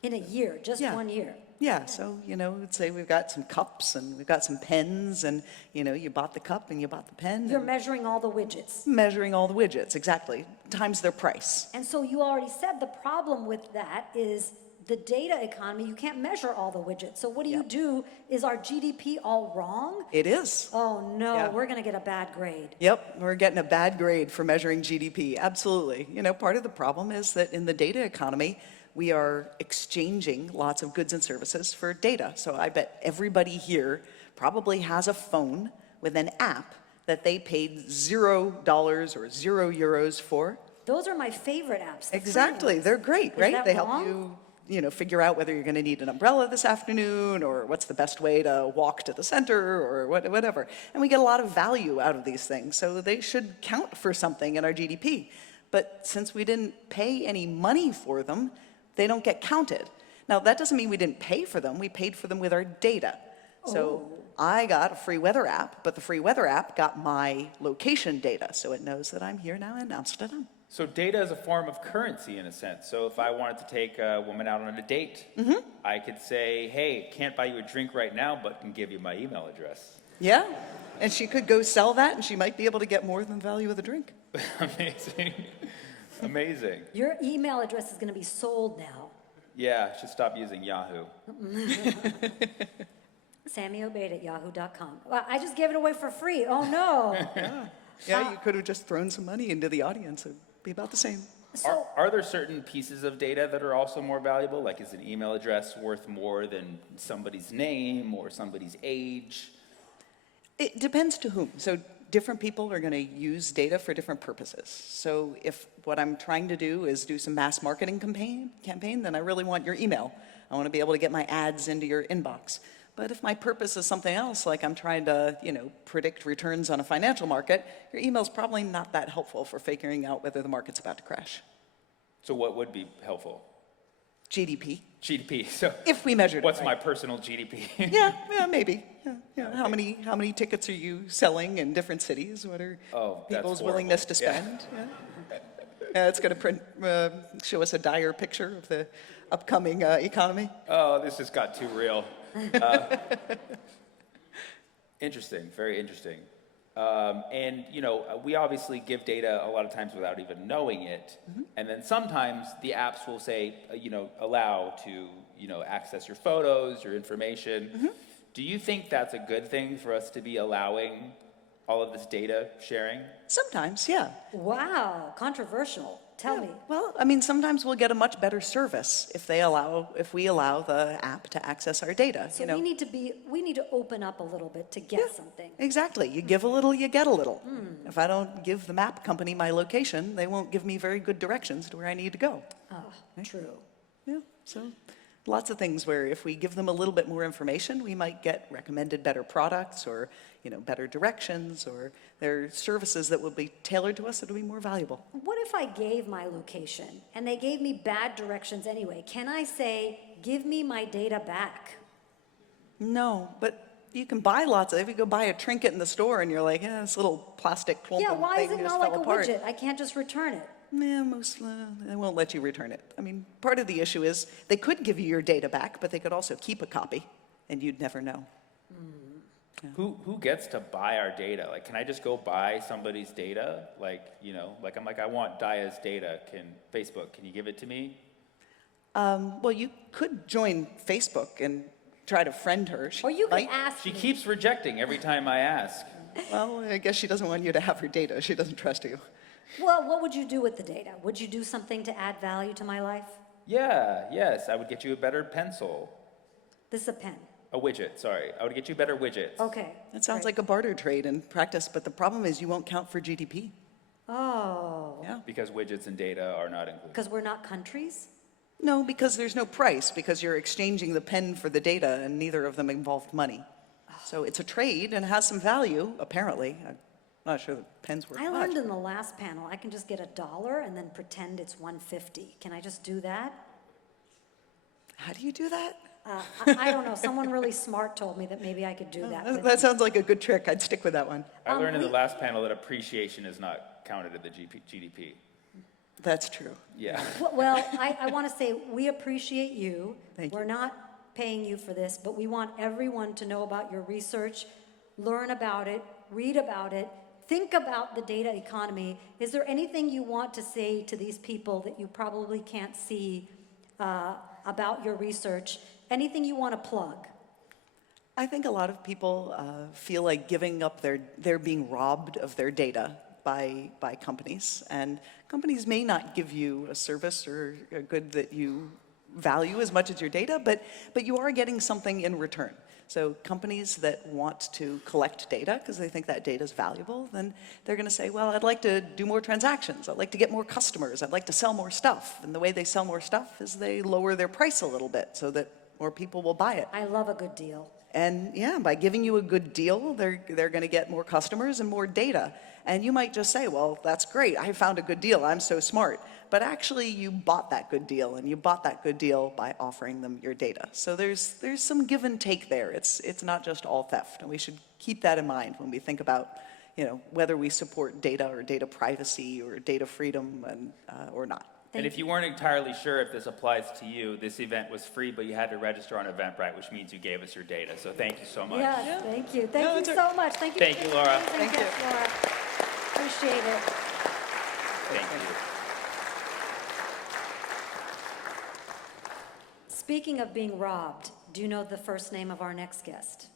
In a year, just 1 year. Yeah, so, let's say we've got some cups and we've got some pens and, you bought the cup and you bought the pen. You're measuring all the widgets. Measuring all the widgets, exactly, times their price. And so you already said the problem with that is the data economy, you can't measure all the widgets. So what do you do? Is our GDP all wrong? It is. Oh no, Yeah. we're gonna get a bad grade. Yep, we're getting a bad grade for measuring GDP, absolutely. Part of the problem is that in the data economy, we are exchanging lots of goods and services for data. So I bet everybody here probably has a phone with an app that they paid $0 or €0 for. Those are my favorite apps. the free Exactly, ones. they're great, Is right? that They help wrong? you, figure out whether you're going to need an umbrella this afternoon or what's the best way to walk to the center or whatever. And we get a lot of value out of these things, so they should count for something in our GDP. But since we didn't pay any money for them, they don't get counted. Now, that doesn't mean we didn't pay for them. We paid for them with our data. So I got a free weather app, but the free weather app got my location data, so it knows that I'm here now in Amsterdam. So data is a form of currency in a sense. So if I wanted to take a woman out on a date, I could say, hey, can't buy you a drink right now, but can give you my email address. Yeah, and she could go sell that, and she might be able to get more than the value of the drink. Amazing. Amazing. Your email address is gonna be sold now. Yeah, I should stop using Yahoo. Sammy Obeid at yahoo.com. Well, I just gave it away for free. Oh no. Yeah, you could have just thrown some money into the audience. It'd be about the same. So Are there certain pieces of data that are also more valuable? Like, is an email address worth more than somebody's name or somebody's age? It depends to whom. So different people are going to use data for different purposes. So if what I'm trying to do is do some mass marketing campaign, then I really want your email. I want to be able to get my ads into your inbox. But if my purpose is something else, like I'm trying to, predict returns on a financial market, your email's probably not that helpful for figuring out whether the market's about to crash. So what would be helpful? GDP. GDP. So If we measured what's it my right. personal GDP? Yeah, maybe. Yeah. How many tickets are you selling in different cities? What are that's people's horrible. willingness to Yeah. spend? It's going to show us a dire picture of the upcoming economy. Oh, this just got too real. Interesting, very interesting. And, we obviously give data a lot of times without even knowing it. And then sometimes the apps will say, allow to, access your photos, your information. Do you think that's a good thing for us to be allowing all of this data sharing? Sometimes, yeah. Wow, controversial. Tell me. Well, I mean, sometimes we'll get a much better service if we allow the app to access our data. So we need to open up a little bit to get something. Exactly. You give a little, you get a little. If I don't give the map company my location, they won't give me very good directions to where I need to go. Oh, true. Yeah, so lots of things where if we give them a little bit more information, we might get recommended better products or, better directions, or there are services that will be tailored to us that will be more valuable. What if I gave my location and they gave me bad directions anyway? Can I say, give me my data back? No, but you can buy lots of, if you go buy a trinket in the store and you're like, this little plastic clump Yeah, of why is thing it just not like fell a apart. widget? I can't just return it. Yeah, they won't let you return it. I mean, part of the issue is they could give you your data back, but they could also keep a copy, and you'd never know. Yeah. Who gets to buy our data? Like, can I just go buy somebody's data? I want Dhaya's data. Facebook, can you give it to me? Well, you could join Facebook and try to friend her. Or you could might. ask She me. keeps rejecting every time I ask. Well, I guess she doesn't want you to have her data. She doesn't trust you. Well, what would you do with the data? Would you do something to add value to my life? Yes, I would get you a better pencil. This is a pen. A widget, sorry. I would get you better widgets. Okay. That sounds great. like a barter trade in practice, but the problem is you won't count for GDP. Oh. Yeah. Because widgets and data are not included. Because we're not countries? No, because there's no price, because you're exchanging the pen for the data, and neither of them involved money. So it's a trade and has some value, apparently. I'm not sure the pen's worth I much. learned in the last panel I can just get $1 and then pretend it's 150. Can I just do that? How do you do that? I don't know. Someone really smart told me that maybe I could do that. but- That sounds like a good trick. I'd stick with that one. I learned in the last panel that appreciation is not counted in the GDP. That's true. Yeah. Well, I want to say we appreciate you. Thank you. We're not paying you for this, but we want everyone to know about your research, learn about it, read about it, think about the data economy. Is there anything you want to say to these people that you probably can't see about your research? Anything you want to plug? I think a lot of people feel like giving up they're being robbed of their data by companies, and companies may not give you a service or a good that you value as much as your data, but you are getting something in return. So companies that want to collect data because they think that data is valuable, then they're going to say, well, I'd like to do more transactions. I'd like to get more customers. I'd like to sell more stuff. And the way they sell more stuff is they lower their price a little bit so that more people will buy it. I love a good deal. And yeah, by giving you a good deal, they're going to get more customers and more data. And you might just say, well, that's great. I found a good deal. I'm so smart. But actually, you bought that good deal, and you bought that good deal by offering them your data. So there's some give and take there. It's not just all theft, and we should keep that in mind when we think about whether we support data or data privacy or data freedom or not. And if you weren't entirely sure if this applies to you, this event was free, but you had to register on Eventbrite, which means you gave us your data. So thank you so much. Yes, thank you. Thank you so much. Thank you. Thank you, Laura. Thank you, Laura. Appreciate it. Thank you. Speaking of being robbed, do you know the first name of our next guest?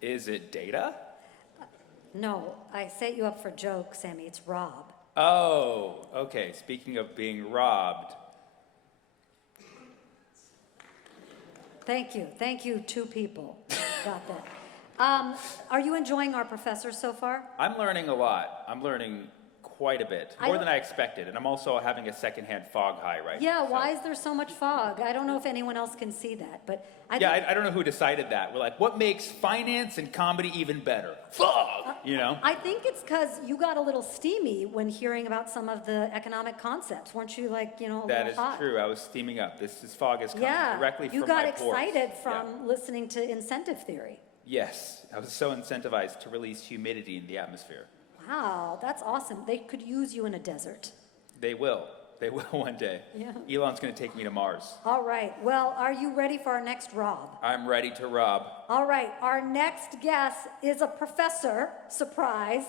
Is it data? No, I set you up for a joke, Sammy. It's Rob. Oh, okay. Speaking of being robbed. Thank you. Thank you, two people. Got that. Are you enjoying our professor so far? I'm learning a lot. I'm learning quite a bit, more than I expected. And I'm also having a secondhand fog high right now. Yeah, so. why is there so much fog? I don't know if anyone else can see that, but I Yeah, think, I don't know who decided that. We're like, what makes finance and comedy even better? Fog! I think it's because you got a little steamy when hearing about some of the economic concepts. Weren't you like, a That little is hot? true. I was steaming up. This fog is coming directly from you got my pores. excited Yeah. from listening to incentive theory. Yes, I was so incentivized to release humidity in the atmosphere. Wow, that's awesome. They could use you in a desert. They will. They will one day. Yeah. Elon's going to take me to Mars. All right. Well, are you ready for our next Rob? I'm ready to rob. All right. Our next guest is a professor. Surprise.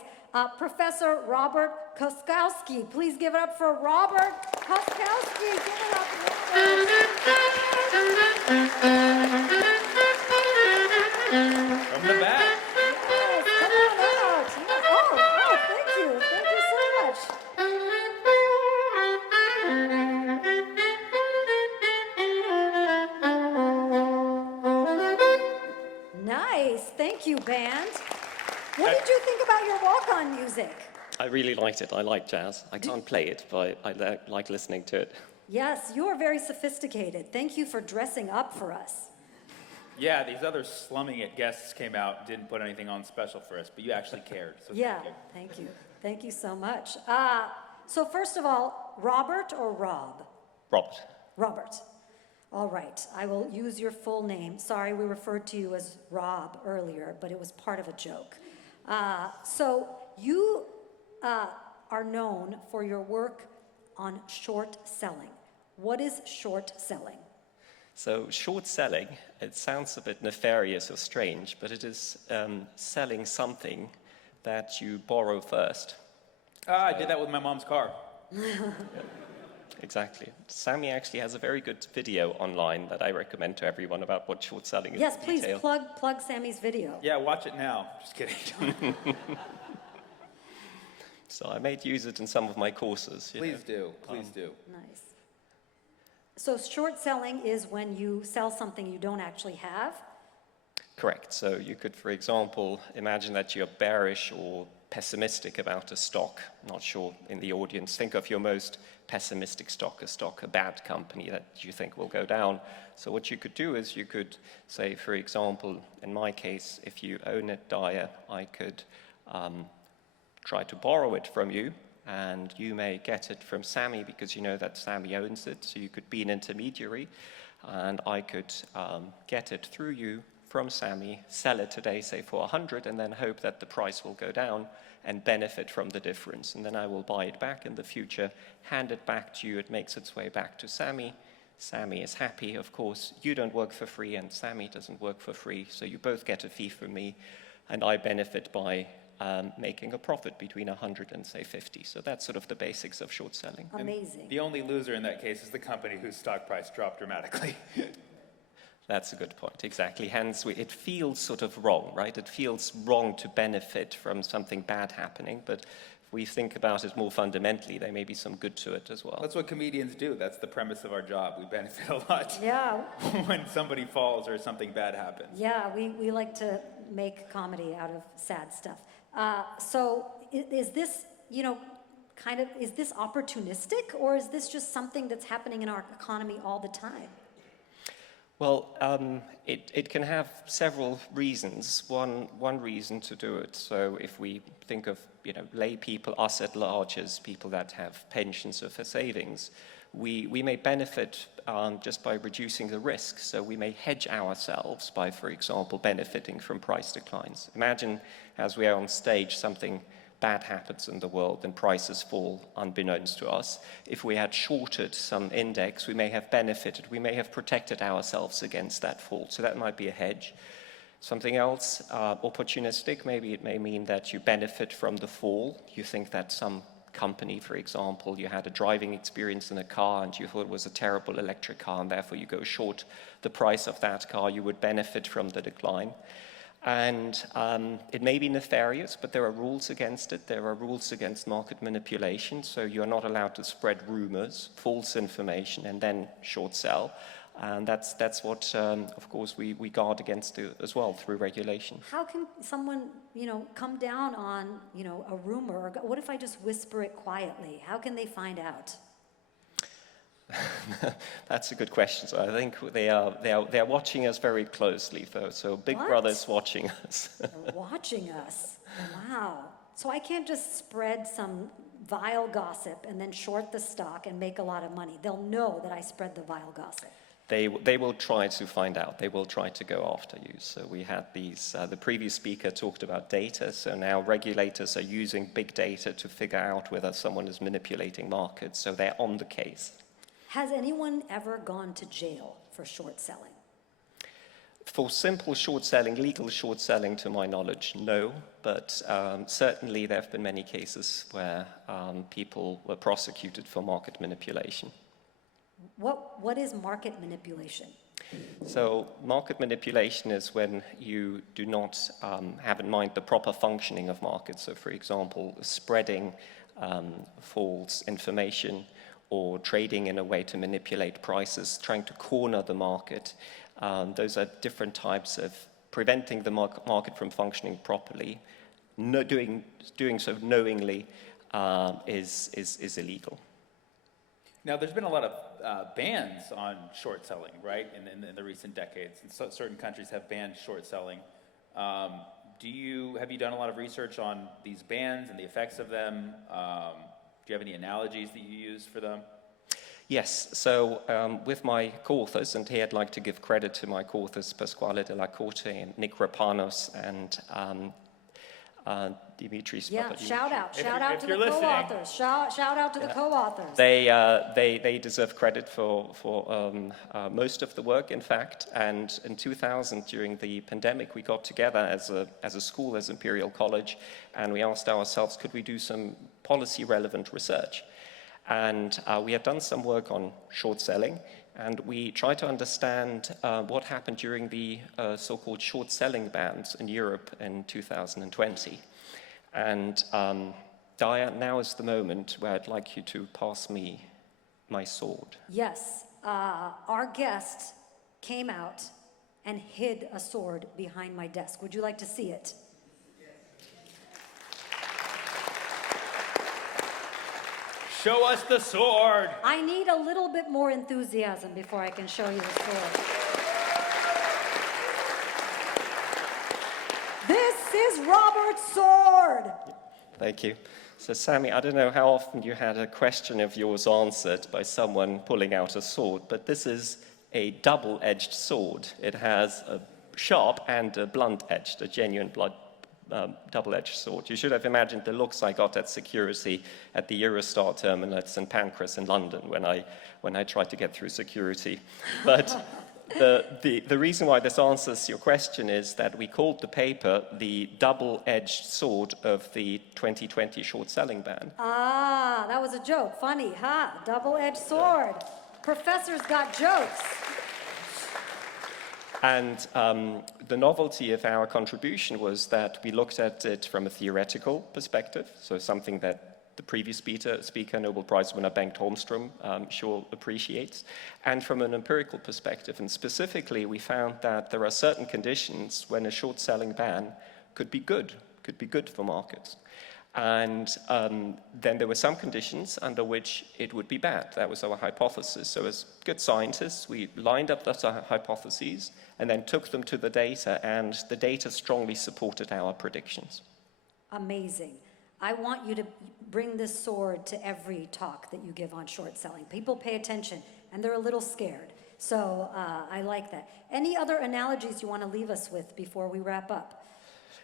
Professor Robert Kosowski. Please give it up for Robert Kosowski. Give it up, From the back. Yes, come on band. What did you think about your walk-on music? I really liked it. I like jazz. I can't play it, but I like listening to it. Yes, you are very sophisticated. Thank you for dressing up for us. Yeah, these other slumming it guests came out, didn't put anything on special for us, but you actually cared. So Yeah, thank you. thank you. Thank you so much. So first of all, Robert or Rob? Robert. Robert. All right, I will use your full name. Sorry, we referred to you as Rob earlier, but it was part of a joke. So you are known for your work on short selling. What is short selling? So short selling, it sounds a bit nefarious or strange, but it is selling something that you borrow first. I did that with my mom's car. Exactly. Sammy actually has a very good video online that I recommend to everyone about what short selling is. Yes, in please detail. plug Sammy's video. Yeah, watch it now. Just kidding. So I may use it in some of my courses. you know. Please do. Please do. Nice. So short selling is when you sell something you don't actually have. Correct. So you could, for example, imagine that you're bearish or pessimistic about a stock. Not sure in the audience. Think of your most pessimistic stock, a bad company that you think will go down. So what you could do is you could say, for example, in my case, if you own it, Dhaya, I could try to borrow it from you, and you may get it from Sammy because you know that Sammy owns it. So you could be an intermediary, and I could get it through you from Sammy, sell it today, say for 100, and then hope that the price will go down and benefit from the difference. And then I will buy it back in the future, hand it back to you, it makes its way back to Sammy. Sammy is happy, of course. You don't work for free, and Sammy doesn't work for free, so you both get a fee from me, and I benefit by making a profit between 100 and, say, 50. So that's sort of the basics of short selling. Amazing. The only loser in that case is the company whose stock price dropped dramatically. That's a good point, exactly. Hence, it feels sort of wrong, right? It feels wrong to benefit from something bad happening, but if we think about it more fundamentally, there may be some good to it as well. That's what comedians do. That's the premise of our job. We benefit a lot Yeah, when somebody falls or something bad happens. yeah, we like to make comedy out of sad stuff. So is this, is this opportunistic, or is this just something that's happening in our economy all the time? Well, it can have several reasons. One reason to do it. So if we think of lay people, us at large, as people that have pensions or for savings, we may benefit just by reducing the risk. So we may hedge ourselves by, for example, benefiting from price declines. Imagine, as we are on stage, something bad happens in the world and prices fall unbeknownst to us. If we had shorted some index, we may have benefited, we may have protected ourselves against that fall. So that might be a hedge. Something else, opportunistic, maybe it may mean that you benefit from the fall. You think that some company, for example, you had a driving experience in a car and you thought it was a terrible electric car, and therefore you go short the price of that car, you would benefit from the decline. And it may be nefarious, but there are rules against it. There are rules against market manipulation, so you're not allowed to spread rumors, false information, and then short sell. And that's what, of course, we guard against as well through regulation. How can someone, come down on, a rumor? Or what if I just whisper it quietly? How can they find out? That's a good question. So I think they are watching us very closely, though. So Big What? Brother's watching us. They're watching us. Wow. So I can't just spread some vile gossip and then short the stock and make a lot of money. They'll know that I spread the vile gossip. They will try to find out. They will try to go after you. So we had these, the previous speaker talked about data. So now regulators are using big data to figure out whether someone is manipulating markets. So they're on the case. Has anyone ever gone to jail for short selling? For simple short selling, legal short selling, to my knowledge, no. But certainly there have been many cases where people were prosecuted for market manipulation. What is market manipulation? So market manipulation is when you do not have in mind the proper functioning of markets. So for example, spreading false information or trading in a way to manipulate prices, trying to corner the market. Those are different types of preventing the market from functioning properly, doing so knowingly is illegal. Now, there's been a lot of bans on short selling, right, in the recent decades. And so certain countries have banned short selling. Have you done a lot of research on these bans and the effects of them? Do you have any analogies that you use for them? Yes, so with my co-authors, and here I'd like to give credit to my co-authors Pasquale Della Corte and Nick Rapanos and Dimitris Yeah, Papadimitriou. shout out If to the you're listening. co-authors. Shout out to the co-authors. They deserve credit for most of the work, in fact. And in 2000, during the pandemic, we got together as a school, as Imperial College, and we asked ourselves, could we do some policy-relevant research? And we had done some work on short selling, and we tried to understand what happened during the so-called short selling bans in Europe in 2020. And Dhaya, now is the moment where I'd like you to pass me my sword. Yes, our guest came out and hid a sword behind my desk. Would you like to see it? Show us the sword. I need a little bit more enthusiasm before I can show you the sword. This is Robert's sword. Thank you. So, Sammy, I don't know how often you had a question of yours answered by someone pulling out a sword, but this is a double-edged sword. It has a sharp and a blunt-edged, a genuine double-edged sword. You should have imagined the looks I got at security at the Eurostar terminal at St. Pancras in London when I tried to get through security. But the reason why this answers your question is that we called the paper the double-edged sword of the 2020 short selling ban. Ah, that was a joke. Funny, huh? Double-edged sword. Professors got jokes. And the novelty of our contribution was that we looked at it from a theoretical perspective, so something that the previous speaker, Nobel Prize winner Bengt Holmström, sure appreciates, and from an empirical perspective. And specifically, we found that there are certain conditions when a short selling ban could be good for markets. And then there were some conditions under which it would be bad. That was our hypothesis. So as good scientists, we lined up those hypotheses and then took them to the data, and the data strongly supported our predictions. Amazing. I want you to bring this sword to every talk that you give on short selling. People pay attention, and they're a little scared. So I like that. Any other analogies you want to leave us with before we wrap up?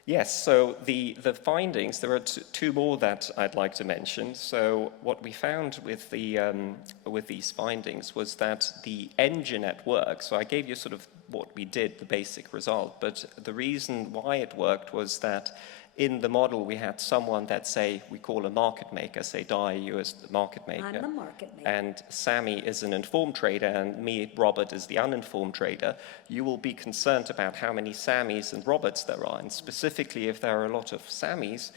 Yes, so the findings, there are two more that I'd like to mention. So what we found with these findings was that the engine at work, so I gave you sort of what we did, the basic result, but the reason why it worked was that in the model we had someone that, say, we call a market maker, say Dhaya, you as the market maker. I'm the market maker. And Sammy is an informed trader, and me, Robert, is the uninformed trader. You will be concerned about how many Sammys and Roberts there are, and specifically if there are a lot of Sammys,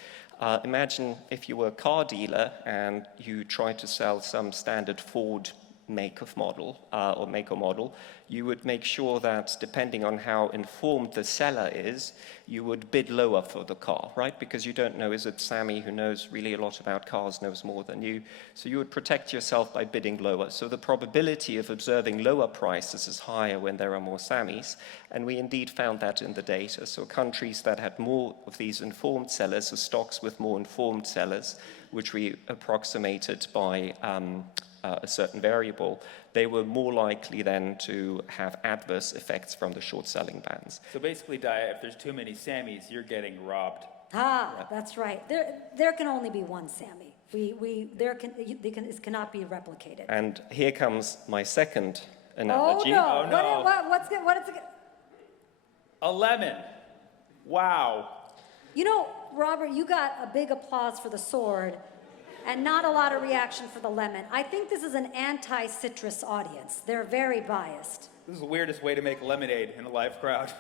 imagine if you were a car dealer and you tried to sell some standard Ford make or model, you would make sure that depending on how informed the seller is, you would bid lower for the car, right? Because you don't know, is it Sammy who knows really a lot about cars, knows more than you? So you would protect yourself by bidding lower. So the probability of observing lower prices is higher when there are more Sammys, and we indeed found that in the data. So countries that had more of these informed sellers, so stocks with more informed sellers, which we approximated by a certain variable, they were more likely then to have adverse effects from the short selling bans. So basically, Dhaya, if there's too many Sammys, you're getting robbed. That's right. There can only be one Sammy. It cannot be replicated. And here comes my second analogy. Oh no! no. What is it? A lemon. Wow. You know, Robert, you got a big applause for the sword and not a lot of reaction for the lemon. I think this is an anti-citrus audience. They're very biased. This is the weirdest way to make lemonade in a live crowd.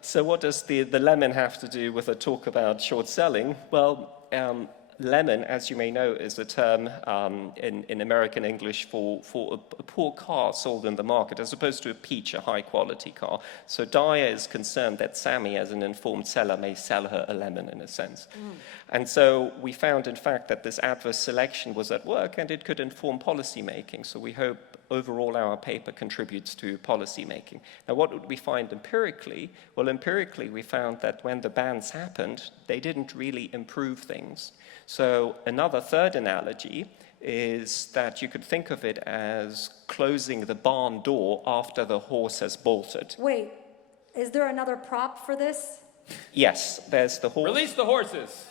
So what does the lemon have to do with a talk about short selling? Well, lemon, as you may know, is a term in American English for a poor car sold in the market, as opposed to a peach, a high-quality car. So Dhaya is concerned that Sammy, as an informed seller, may sell her a lemon, in a sense. And so we found, in fact, that this adverse selection was at work, and it could inform policy making. So we hope overall our paper contributes to policy making. Now, what would we find empirically? Well, empirically, we found that when the bans happened, they didn't really improve things. So another third analogy is that you could think of it as closing the barn door after the horse has bolted. Wait, is there another prop for this? Yes, there's the horse. Release the horses.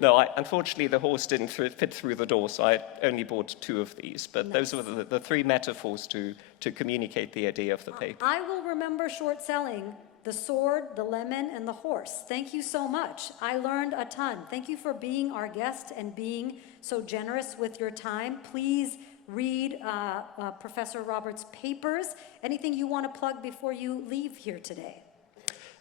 No, unfortunately, the horse didn't fit through the door, so I only bought 2 of these. But those were the 3 metaphors to communicate the idea of the paper. I will remember short selling the sword, the lemon, and the horse. Thank you so much. I learned a ton. Thank you for being our guest and being so generous with your time. Please read Professor Roberts' papers. Anything you want to plug before you leave here today?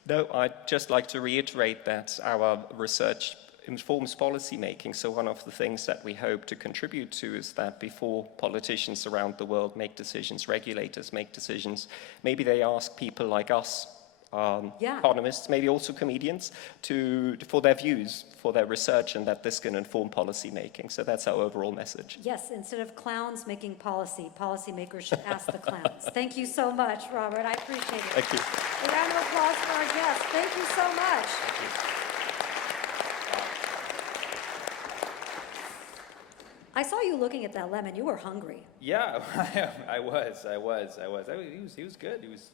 No, I'd just like to reiterate that our research informs policy making. So one of the things that we hope to contribute to is that before politicians around the world make decisions, regulators make decisions, maybe they ask people like us, economists, maybe also comedians, for their views, for their research, and that this can inform policy making. So that's our overall message. Yes, instead of clowns making policy, policymakers should ask the clowns. Thank you so much, Robert. I appreciate it. Thank you. A round of applause for our guest. Thank you so much. Thank you. I saw you looking at that lemon. You were hungry. Yeah, I was. He was good. He was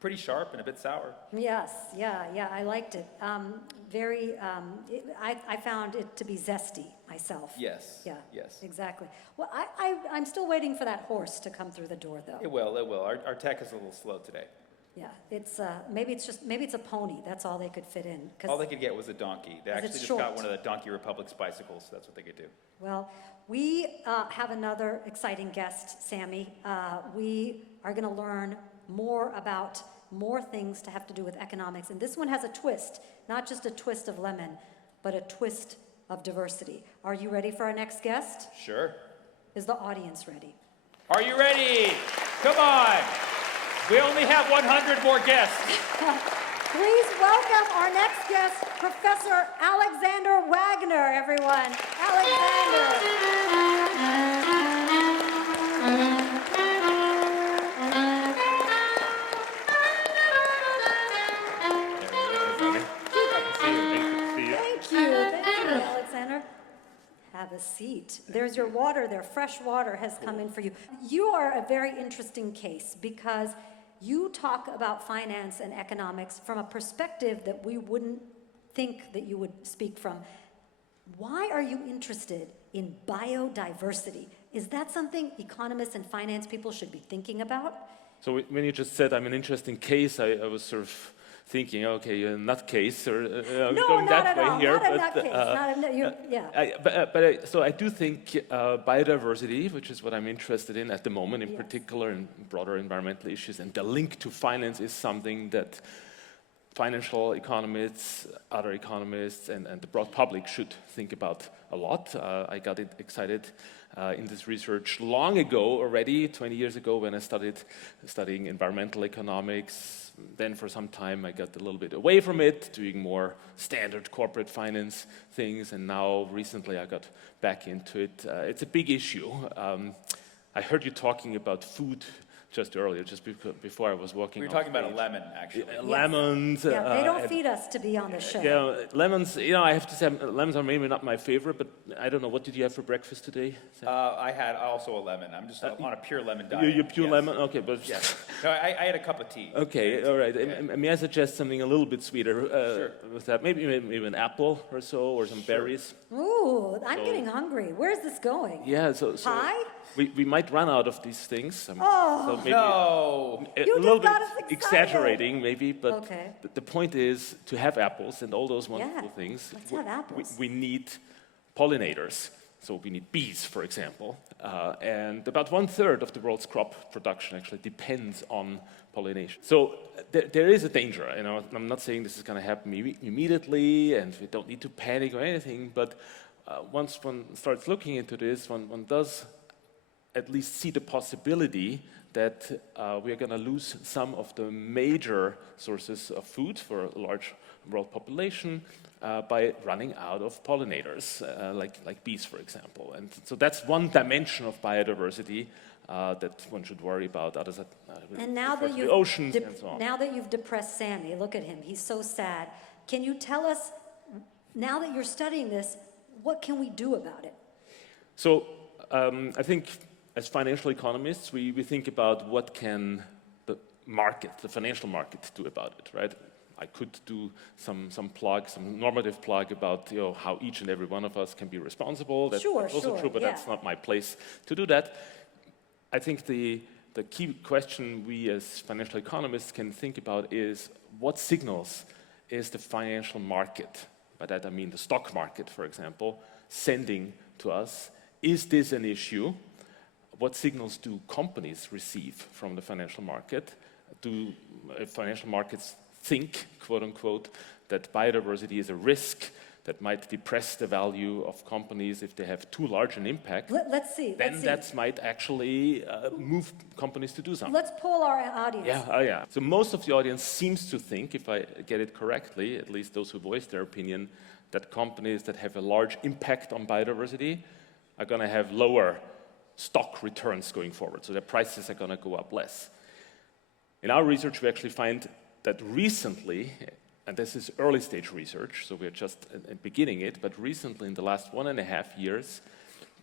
pretty sharp and a bit sour. Yes, yeah, I liked it. I found it to be zesty myself. Yes. Yeah. Yes. Exactly. Well, I'm still waiting for that horse to come through the door, though. It will. Our tech is a little slow today. Yeah, maybe it's a pony. That's all they could fit in. All they could get was a donkey. They actually just got one of the Donkey Republic's bicycles, so that's what they could do. Well, we have another exciting guest, Sammy. We are going to learn more about more things to have to do with economics. And this one has a twist, not just a twist of lemon, but a twist of diversity. Are you ready for our next guest? Sure. Is the audience ready? Are you ready? Come on. We only have 100 more guests. Please welcome our next guest, Professor Alexander Wagner, everyone. Thank you, Alexander. Have a seat. There's your water there. Fresh water has come in for you. You are a very interesting case because you talk about finance and economics from a perspective that we wouldn't think that you would speak from. Why are you interested in biodiversity? Is that something economists and finance people should be thinking about? So when you just said I'm an interesting case, I was sort of thinking, okay, you're a nutcase, or going that way here. So I do think biodiversity, which is what I'm interested in at the moment, in particular in broader environmental issues, and the link to finance is something that financial economists, other economists, and the broad public should think about a lot. I got excited in this research long ago already, 20 years ago, when I started studying environmental economics. Then for some time I got a little bit away from it, doing more standard corporate finance things, and now recently I got back into it. It's a big issue. I heard you talking about food just earlier, just before I was walking. We were talking about a lemon, actually. Lemons. Yeah, they don't feed us to be on the show. Yeah, lemons, I have to say, lemons are maybe not my favorite, but I don't know, what did you have for breakfast today? I had also a lemon. I'm just on a pure lemon diet. You're pure lemon? Okay, but... Yes. No, I had a cup of tea. Okay, all right. May I suggest something a little bit sweeter Sure. with that? Maybe an apple or so, or some berries. Ooh, I'm getting hungry. Where's this going? Yeah, so Pie? we might run out of these things. So maybe No. a You little just bit got us excited. exaggerating, maybe, but Okay. the point is to have apples and all those wonderful things. Let's have apples. We need pollinators. So we need bees, for example. And about 1/3 of the world's crop production actually depends on pollination. So there is a danger. I'm not saying this is going to happen immediately, and we don't need to panic or anything, but once one starts looking into this, one does at least see the possibility that we are going to lose some of the major sources of food for a large world population by running out of pollinators, like bees, for example. And so that's one dimension of biodiversity that one should worry about. Others And now that the oceans and so on. now that you've depressed Sammy, look at him, he's so sad. Can you tell us, now that you're studying this, what can we do about it? So I think as financial economists, we think about what can the market, the financial market, do about it, right? I could do some normative plug about how each and every one of us can be responsible. That's also true, but that's not my place to do that. I think the key question we as financial economists can think about is what signals is the financial market, by that I mean the stock market, for example, sending to us? Is this an issue? What signals do companies receive from the financial market? Do financial markets think, quote unquote, that biodiversity is a risk that might depress the value of companies if they have too large an impact? Let's see. Then that might actually move companies to do something. Let's poll our audience. Yeah. So most of the audience seems to think, if I get it correctly, at least those who voice their opinion, that companies that have a large impact on biodiversity are going to have lower stock returns going forward. So their prices are going to go up less. In our research, we actually find that recently, and this is early stage research, so we're just beginning it, but recently in the last 1.5 years,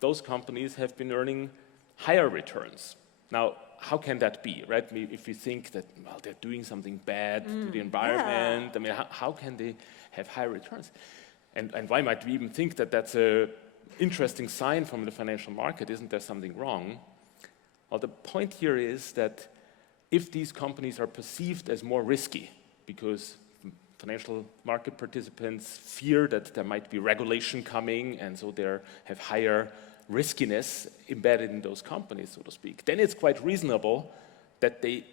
those companies have been earning higher returns. Now, how can that be, right? If you think that, well, they're doing something bad to the environment, I mean, how can they have higher returns? And why might we even think that that's an interesting sign from the financial market? Isn't there something wrong? Well, the point here is that if these companies are perceived as more risky because financial market participants fear that there might be regulation coming and so they have higher riskiness embedded in those companies, so to speak, then it's quite reasonable that they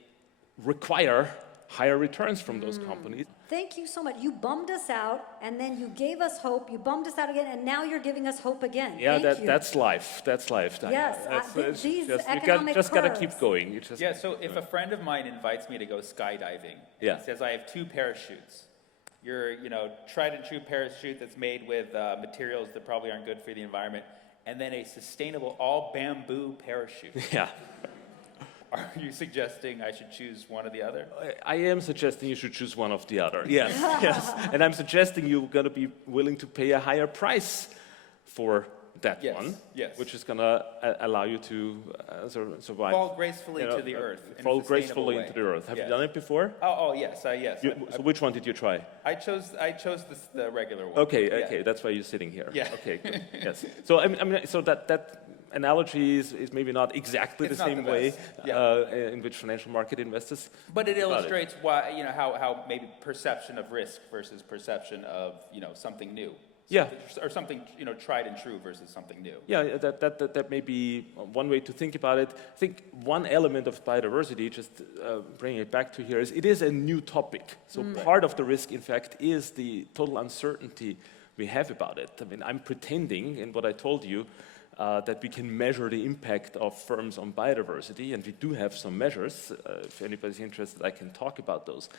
require higher returns from those companies. Thank you so much. You bummed us out, and then you gave us hope. You bummed us out again, and now you're giving us hope again. Yeah, Thank you. that's life. That's life. Dhaya. Yes, these economic you just got to curves. keep going. So if a friend of mine invites me to go skydiving, he says I have 2 parachutes. Your, tried and true parachute that's made with materials that probably aren't good for the environment, and then a sustainable all bamboo parachute. Yeah. Are you suggesting I should choose one or the other? I am suggesting you should choose one of the other. Yes, yes. And I'm suggesting you're going to be willing to pay a higher price for that one, which is going to allow you to survive. Fall gracefully to the earth. Fall gracefully into the earth. Have you done it before? Oh yes, yes. So which one did you try? I chose the regular one. Okay, that's why you're sitting here. Yeah. Okay, good. Yes. So I mean, so that analogy is maybe not exactly the same way in which financial market investors. But it illustrates why how maybe perception of risk versus perception of something new. Yeah. Or something tried and true versus something new. Yeah, that may be one way to think about it. I think one element of biodiversity, just bringing it back to here, is it is a new topic. So part of the risk, in fact, is the total uncertainty we have about it. I mean, I'm pretending in what I told you that we can measure the impact of firms on biodiversity, and we do have some measures. If anybody's interested, I can talk about those.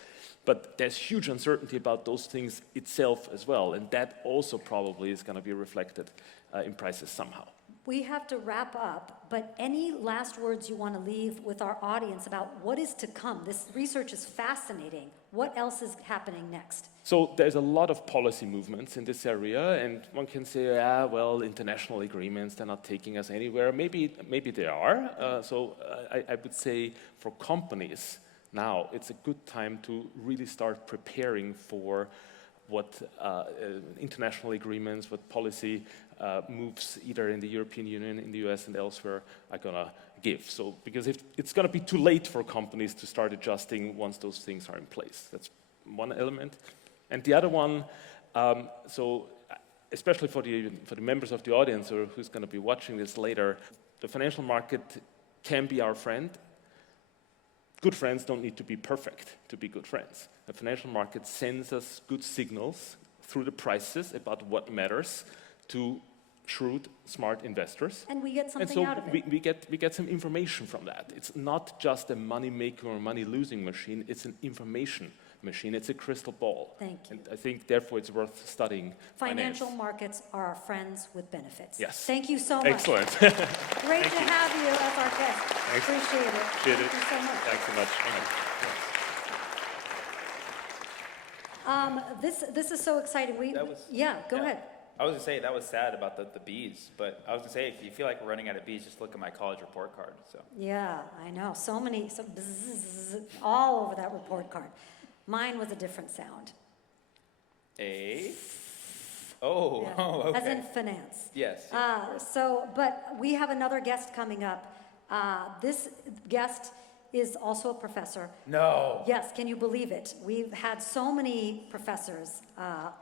But there's huge uncertainty about those things itself as well, and that also probably is going to be reflected in prices somehow. We have to wrap up, but any last words you want to leave with our audience about what is to come? This research is fascinating. What else is happening next? So there's a lot of policy movements in this area, and one can say, well, international agreements, they're not taking us anywhere. Maybe they are. I would say for companies now, it's a good time to really start preparing for what international agreements, what policy moves either in the European Union, in the US, and elsewhere are going to give. So, because if it's going to be too late for companies to start adjusting once those things are in place. That's one element. And the other one, so especially for the members of the audience or who's going to be watching this later, the financial market can be our friend. Good friends don't need to be perfect to be good friends. The financial market sends us good signals through the prices about what matters to shrewd, smart investors. And we get And something so out of it. we get some information from that. It's not just a money-making or money-losing machine, it's an information machine. It's a crystal ball. Thank you. And I think, therefore, it's worth studying Financial finance. markets are our friends with benefits. Yes. Thank you so much. Excellent. Great to have you as our guest. Appreciate it. Appreciate it. Thank you so much. Thanks so much. This is so exciting. Go ahead. I was going to say, that was sad about the bees, but I was going to say, if you feel like we're running out of bees, just look at my college report card. So. Yeah, I know. So many, bzzz, all over that report card. Mine was a different sound. Oh, Yeah. okay. As in finance. Yes. But we have another guest coming up. This guest is also a professor. No. Yes, can you believe it? We've had so many professors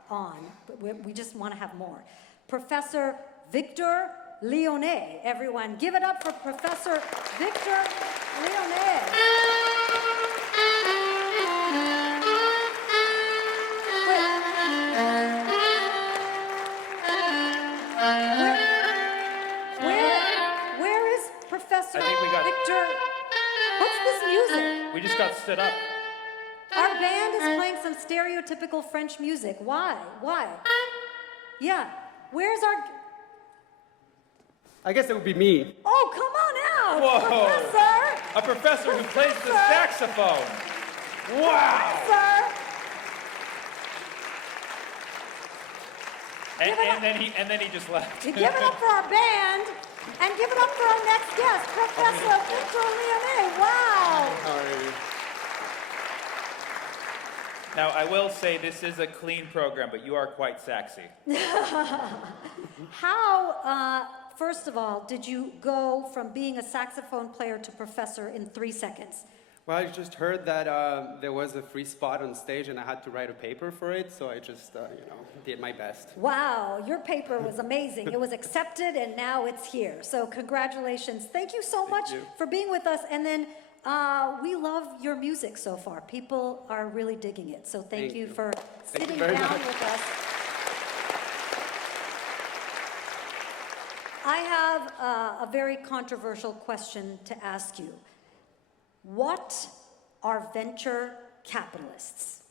on, but we just want to have more. Professor Victor Lyonnet, everyone. Give it up for Professor Victor Lyonnet. Where is Professor I think we got- Victor? What's this music? We just got stood up. Our band is playing some stereotypical French music. Why? Yeah. Where's our... I guess it would be me. Oh, come on out, Whoa. Professor! A professor who plays the saxophone. Wow. Sir! And then he just left. You give it up for our band, and give it up for our next guest, Professor Victor Lyonnet. Wow! Now, I will say this is a clean program, but you are quite sexy. How, first of all, did you go from being a saxophone player to professor in 3 seconds? Well, I just heard that there was a free spot on stage and I had to write a paper for it, so I just, did my best. Wow, your paper was amazing. It was accepted and now it's here. So congratulations. Thank you so much for being with us. And then we love your music so far. People are really digging it. So thank you for sitting very down much. with us. I have a very controversial question to ask you. What are venture capitalists?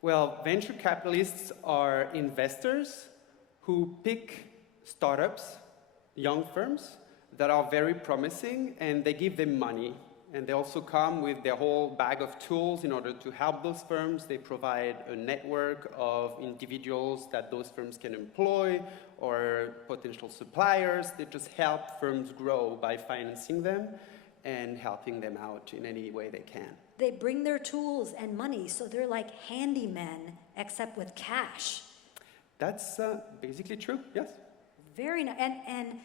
Well, venture capitalists are investors who pick startups, young firms, that are very promising, and they give them money. And they also come with their whole bag of tools in order to help those firms. They provide a network of individuals that those firms can employ or potential suppliers. They just help firms grow by financing them and helping them out in any way they can. They bring their tools and money, so they're like handymen, except with cash. That's basically true, yes. Very nice. And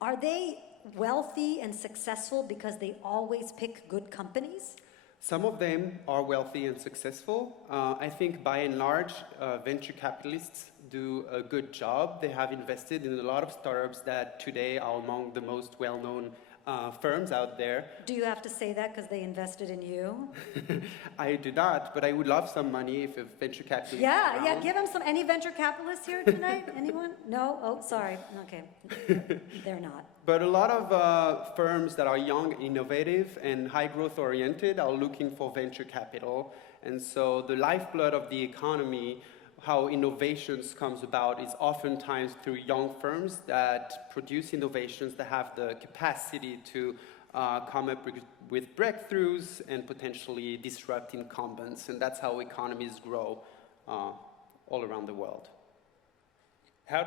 are they wealthy and successful because they always pick good companies? Some of them are wealthy and successful. I think by and large, venture capitalists do a good job. They have invested in a lot of startups that today are among the most well-known firms out there. Do you have to say that because they invested in you? I do not, but I would love some money if a venture capitalist. Yeah, give them some. Any venture capitalists here tonight? Anyone? No? Oh, sorry. Okay. They're not. But a lot of firms that are young, innovative, and high growth oriented are looking for venture capital. And so the lifeblood of the economy, how innovations comes about, is oftentimes through young firms that produce innovations that have the capacity to come up with breakthroughs and potentially disrupt incumbents. And that's how economies grow all around the world. How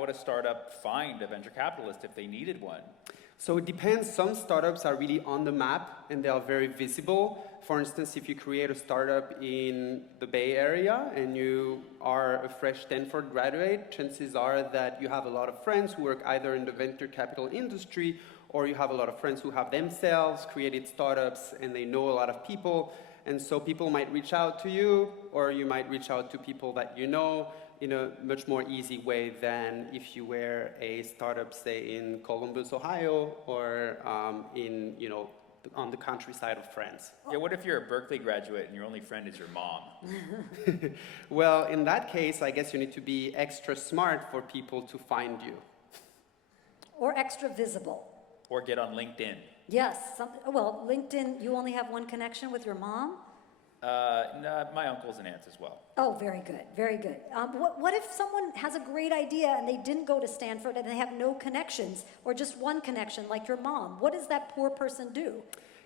would a startup find a venture capitalist if they needed one? So it depends. Some startups are really on the map and they are very visible. For instance, if you create a startup in the Bay Area and you are a fresh Stanford graduate, chances are that you have a lot of friends who work either in the venture capital industry, or you have a lot of friends who have themselves created startups and they know a lot of people. And so people might reach out to you, or you might reach out to people that you know in a much more easy way than if you were a startup, say, in Columbus, Ohio, or in, on the countryside of France. Yeah, what if you're a Berkeley graduate and your only friend is your mom? Well, in that case, I guess you need to be extra smart for people to find you. Or extra visible. Or get on LinkedIn. Yes, well, LinkedIn, you only have one connection with your mom? No, my uncles and aunts as well. Oh, very good, very good. What if someone has a great idea and they didn't go to Stanford and they have no connections, or just one connection, like your mom? What does that poor person do?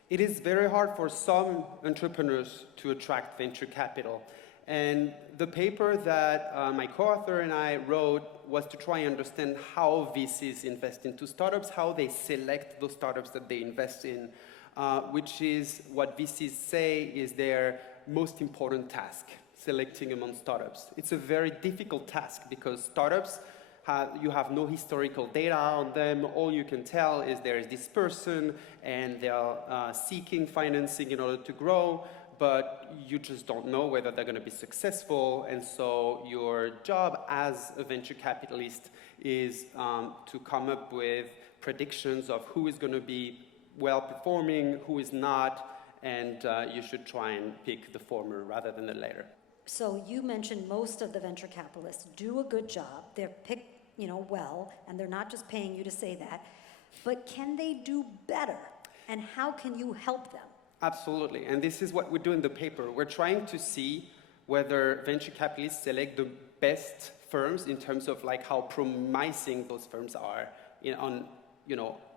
It is very hard for some entrepreneurs to attract venture capital. And the paper that my co-author and I wrote was to try and understand how VCs invest into startups, how they select those startups that they invest in, which is what VCs say is their most important task, selecting among startups. It's a very difficult task because startups, you have no historical data on them. All you can tell is there is this person and they're seeking financing in order to grow, but you just don't know whether they're going to be successful. And so your job as a venture capitalist is to come up with predictions of who is going to be well-performing, who is not, and you should try and pick the former rather than the latter. So you mentioned most of the venture capitalists do a good job. They're picked, well, and they're not just paying you to say that. But can they do better? And how can you help them? Absolutely, and this is what we do in the paper. We're trying to see whether venture capitalists select the best firms in terms of like how promising those firms are on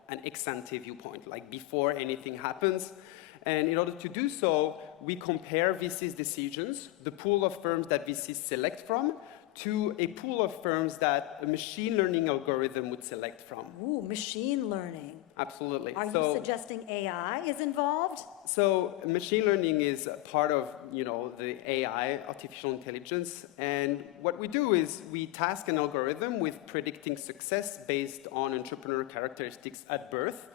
an ex-ante viewpoint, like before anything happens. And in order to do so, we compare VCs' decisions, the pool of firms that VCs select from, to a pool of firms that a machine learning algorithm would select from. Ooh, machine learning. Absolutely. Are you suggesting AI is involved? So machine learning is part of, the AI, artificial intelligence. And what we do is we task an algorithm with predicting success based on entrepreneurial characteristics at birth.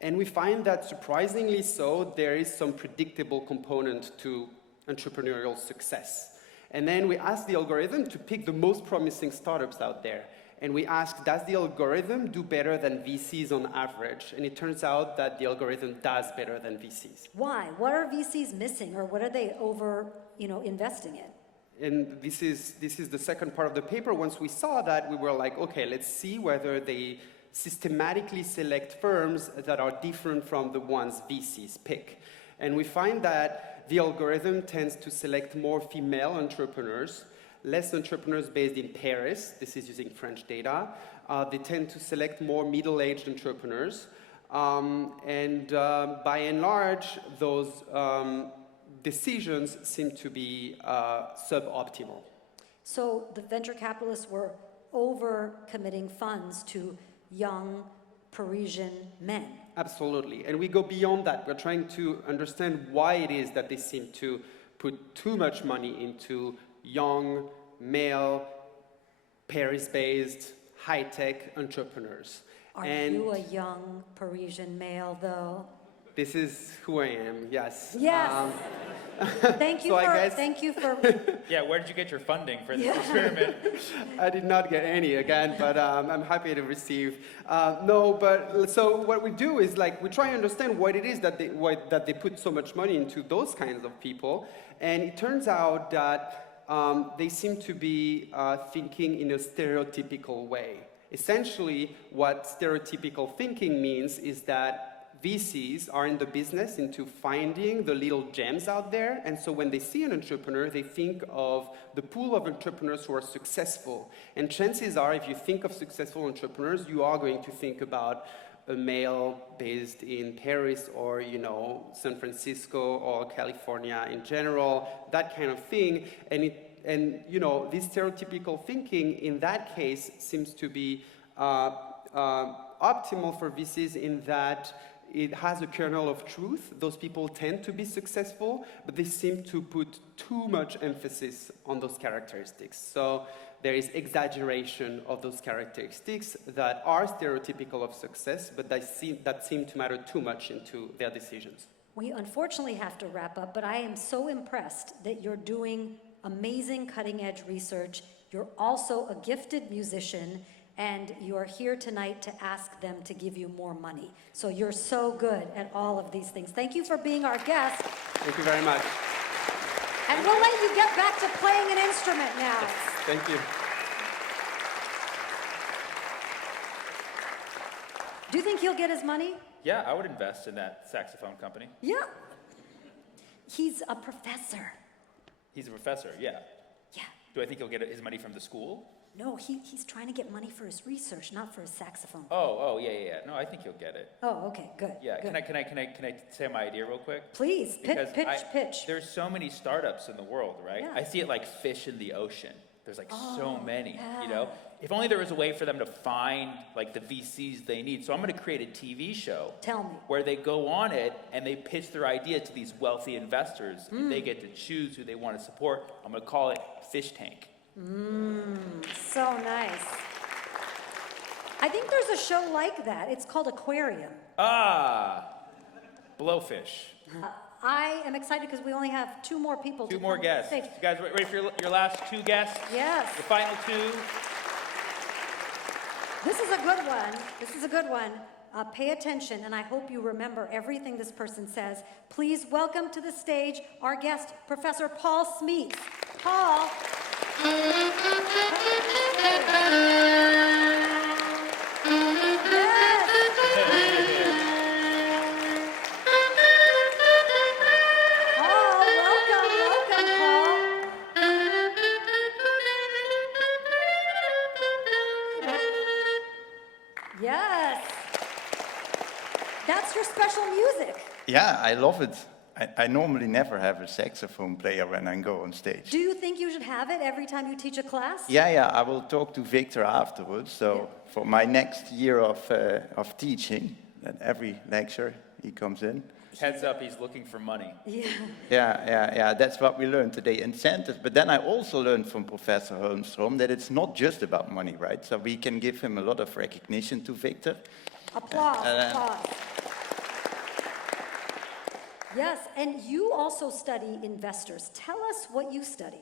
And we find that surprisingly so, there is some predictable component to entrepreneurial success. And then we ask the algorithm to pick the most promising startups out there. And we ask, does the algorithm do better than VCs on average? And it turns out that the algorithm does better than VCs. Why? What are VCs missing, or what are they investing in? And this is the second part of the paper. Once we saw that, we were like, okay, let's see whether they systematically select firms that are different from the ones VCs pick. And we find that the algorithm tends to select more female entrepreneurs, less entrepreneurs based in Paris. This is using French data. They tend to select more middle-aged entrepreneurs. And by and large, those decisions seem to be suboptimal. So the venture capitalists were over-committing funds to young Parisian men. Absolutely. And we go beyond that. We're trying to understand why it is that they seem to put too much money into young, male, Paris-based, high-tech entrepreneurs. Are you a young Parisian male, though? This is who I am, yes. Yes. Thank you for. Yeah, where did you get your funding for this experiment? I did not get any again, but I'm happy to receive. So what we do is we try and understand what it is that they put so much money into those kinds of people, and it turns out that they seem to be thinking in a stereotypical way. Essentially, what stereotypical thinking means is that VCs are in the business into finding the little gems out there, and so when they see an entrepreneur, they think of the pool of entrepreneurs who are successful. And chances are, if you think of successful entrepreneurs, you are going to think about a male based in Paris or, San Francisco or California in general, that kind of thing. And this stereotypical thinking in that case seems to be optimal for VCs in that it has a kernel of truth. Those people tend to be successful, but they seem to put too much emphasis on those characteristics. So there is exaggeration of those characteristics that are stereotypical of success, but that seem to matter too much into their decisions. We unfortunately have to wrap up, but I am so impressed that you're doing amazing cutting-edge research. You're also a gifted musician, and you're here tonight to ask them to give you more money. So you're so good at all of these things. Thank you for being our guest. Thank you very much. And we'll let you get back to playing an instrument now. Thank you. Do you think he'll get his money? Yeah, I would invest in that saxophone company. Yeah. He's a professor. He's a professor, yeah. Yeah. Do I think he'll get his money from the school? No, he's trying to get money for his research, not for his saxophone. Oh, yeah. No, I think he'll get it. Oh, okay, good. Yeah, good. can I say my idea real quick? Please, Because pitch. There's so many startups in the world, right? Yeah. I see it like fish in the ocean. There's like so many, you yeah. know? If only there was a way for them to find like the VCs they need. So I'm gonna create a TV show. Tell me. Where they go on it and they pitch their idea to these wealthy investors and they get to choose who they want to support. I'm gonna call it Fish Tank. So nice. I think there's a show like that. It's called Aquarium. Blowfish. I am excited because we only have 2 more people. Two to more come to the guests. stage. You guys ready for your last 2 guests? Yes. The final 2. This is a good one. Pay attention, and I hope you remember everything this person says. Please welcome to the stage our guest, Professor Paul Smeets. Paul. Yeah, I love it. I normally never have a saxophone player when I go on stage. Do you think you should have it every time you teach a class? Yeah, I will talk to Victor afterwards. So for my next year of teaching, at every lecture he comes in. Heads up, he's looking for money. Yeah, that's what we learned today, incentives. But then I also learned from Professor Holmström that it's not just about money, right? So we can give him a lot of recognition to Victor. Applause. Yes, and you also study investors. Tell us what you study.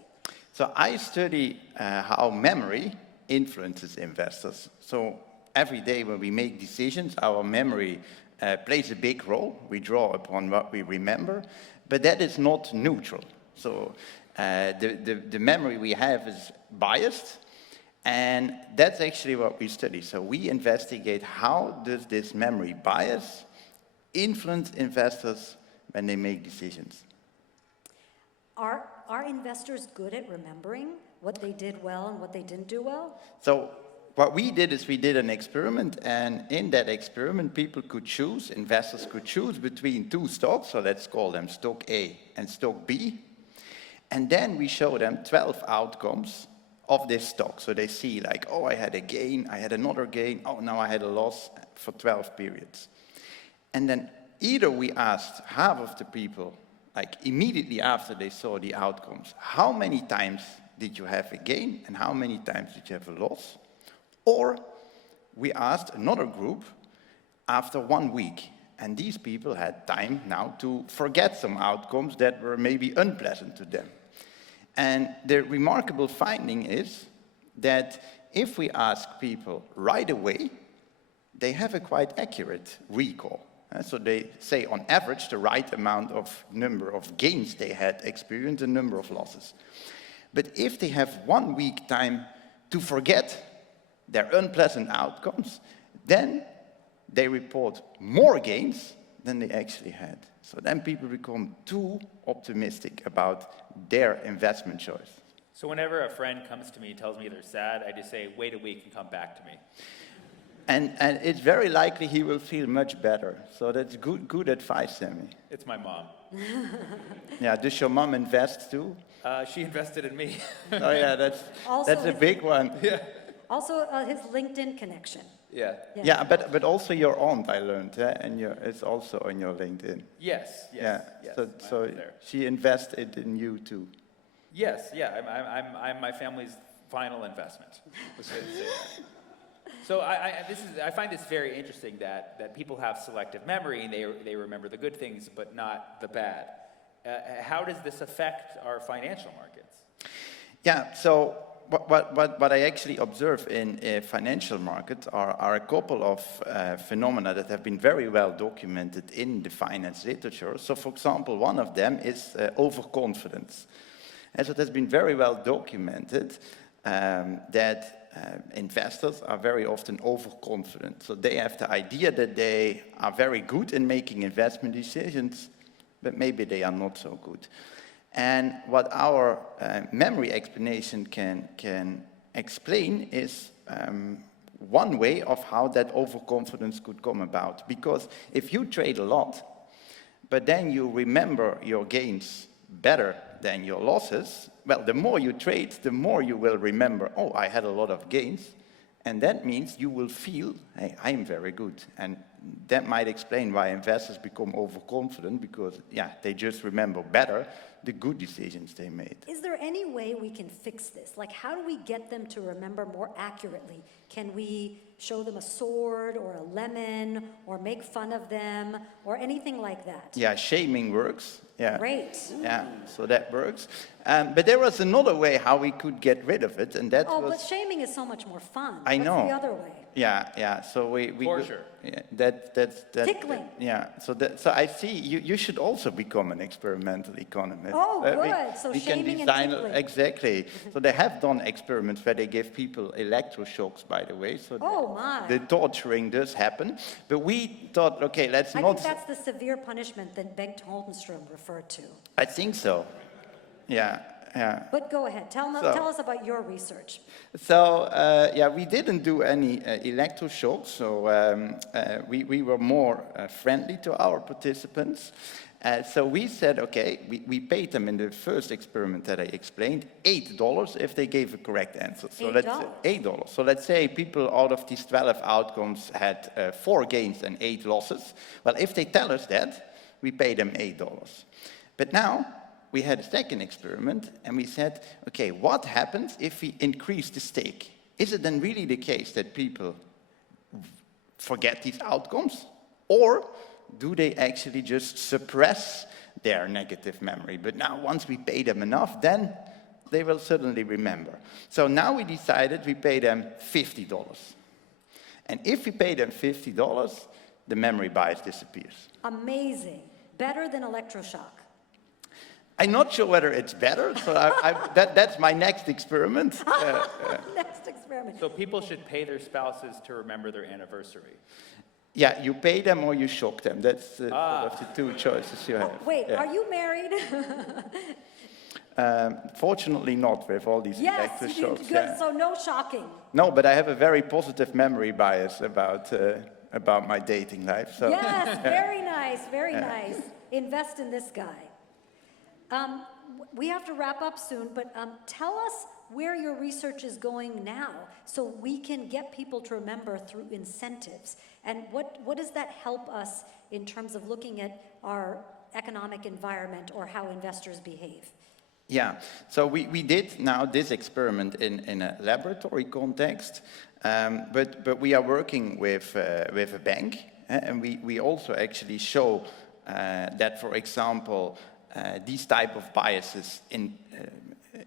So I study how memory influences investors. So every day when we make decisions, our memory plays a big role. We draw upon what we remember, but that is not neutral. So the memory we have is biased, and that's actually what we study. So we investigate how does this memory bias influence investors when they make decisions. Are investors good at remembering what they did well and what they didn't do well? So what we did is we did an experiment, and in that experiment people could choose, investors could choose between 2 stocks, so let's call them stock A and stock B, and then we show them 12 outcomes of this stock. So they see like, oh, I had a gain, I had another gain, oh, now I had a loss for 12 periods. And then either we asked half of the people, like immediately after they saw the outcomes, how many times did you have a gain and how many times did you have a loss? Or we asked another group after 1 week, and these people had time now to forget some outcomes that were maybe unpleasant to them. And the remarkable finding is that if we ask people right away, they have a quite accurate recall. So they say, on average, the right amount of number of gains they had experienced, the number of losses. But if they have 1 week time to forget their unpleasant outcomes, then they report more gains than they actually had. So then people become too optimistic about their investment choice. So whenever a friend comes to me and tells me they're sad, I just say, wait a week and come back to me. And it's very likely he will feel much better. So that's good advice, Sammy. It's my mom. Yeah, does your mom invest too? She invested in me. Oh yeah, that's a big one. Yeah. Also, his LinkedIn connection. Yeah. Yeah, but also your aunt, I learned, and it's also on your LinkedIn. Yes. Yeah. So she invested in you too. Yes. Yeah. I'm my family's final investment. Let's say that. So I find this very interesting that people have selective memory and they remember the good things but not the bad. How does this affect our financial markets? Yeah, so what I actually observe in financial markets are a couple of phenomena that have been very well documented in the finance literature. So, for example, one of them is overconfidence. And so it has been very well documented that investors are very often overconfident. So they have the idea that they are very good in making investment decisions, but maybe they are not so good. And what our memory explanation can explain is one way of how that overconfidence could come about. Because if you trade a lot, but then you remember your gains better than your losses, well, the more you trade, the more you will remember, oh, I had a lot of gains. And that means you will feel, hey, I am very good. And that might explain why investors become overconfident, because, yeah, they just remember better the good decisions they made. Is there any way we can fix this? Like, how do we get them to remember more accurately? Can we show them a sword or a lemon or make fun of them or anything like that? Yeah, shaming works. Yeah. Great. Yeah, so that works. But there was another way how we could get rid of it, and that was... Oh, but shaming is so much more fun. I know. What's the other way? Yeah. So we Torture. Yeah, that's Tickling. Yeah. So I see you should also become an experimental economist. Oh, good. So we can shaming and design tickling. Exactly. So they have done experiments where they give people electroshocks, by the way. So Oh, my. the torturing does happen. But we thought, okay, let's I not. think that's the severe punishment that Bengt Holmström referred to. I think so. Yeah. But go ahead. Tell us about your research. So, we didn't do any electroshocks, so we were more friendly to our participants. So we said, okay, we paid them in the first experiment that I explained, $8 if they gave a correct answer. So $8. So let's say people out of these 12 outcomes had 4 gains and 8 losses. Well, if they tell us that, we pay them $8. But now, we had a second experiment, and we said, okay, what happens if we increase the stake? Is it then really the case that people forget these outcomes? Or do they actually just suppress their negative memory? But now, once we pay them enough, then they will suddenly remember. So now we decided we pay them $50. And if we pay them $50, the memory bias disappears. Amazing. Better than electroshock. I'm not sure whether it's better, so that's my next experiment. Next experiment. So people should pay their spouses to remember their anniversary. Yeah, you pay them or you shock them. That's sort of the two choices you have. Wait, are you married? Fortunately not, with all these electroshocks. Good, yeah. so no shocking. No, but I have a very positive memory bias about my dating life. So. Yes, very nice, very nice. Invest in this guy. We have to wrap up soon, but tell us where your research is going now so we can get people to remember through incentives. And what does that help us in terms of looking at our economic environment or how investors behave? Yeah, so we did now this experiment in a laboratory context, but we are working with a bank, and we also actually show that, for example, these type of biases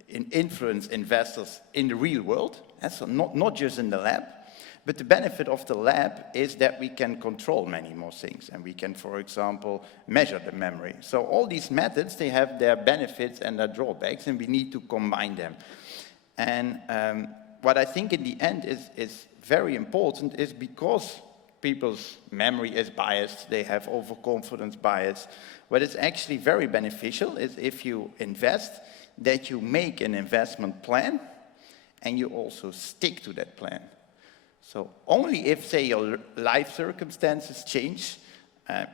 influence investors in the real world, and so not just in the lab. But the benefit of the lab is that we can control many more things, and we can, for example, measure the memory. So all these methods, they have their benefits and their drawbacks, and we need to combine them. And what I think in the end is very important is because people's memory is biased, they have overconfidence bias. What is actually very beneficial is if you invest, that you make an investment plan and you also stick to that plan. So only if, say, your life circumstances change,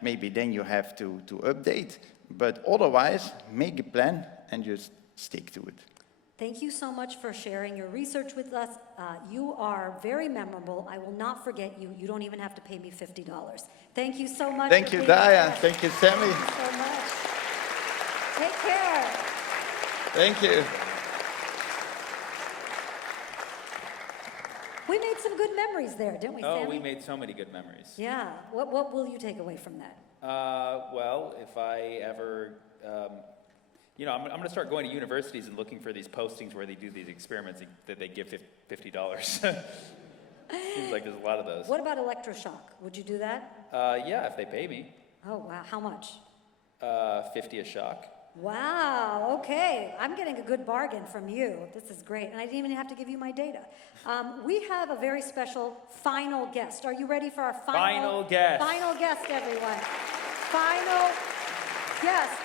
maybe then you have to update, but otherwise, make a plan and just stick to it. Thank you so much for sharing your research with us. You are very memorable. I will not forget you. You don't even have to pay me $50. Thank you so much. Thank you, Dhaya. Thank you, Sammy. Thank you so much. Take care. Thank you. We made some good memories there, didn't we, Sammy? Oh, we made so many good memories. Yeah. What will you take away from that? Well, if I ever You know, I'm going to start going to universities and looking for these postings where they do these experiments that they give $50. Seems like there's a lot of those. What about electroshock? Would you do that? Yeah, if they pay me. Oh, wow. How much? 50 a shock. Wow, okay. I'm getting a good bargain from you. This is great. And I didn't even have to give you my data. We have a very special final guest. Are you ready for our Final guest. Final guest, everyone. Final guest.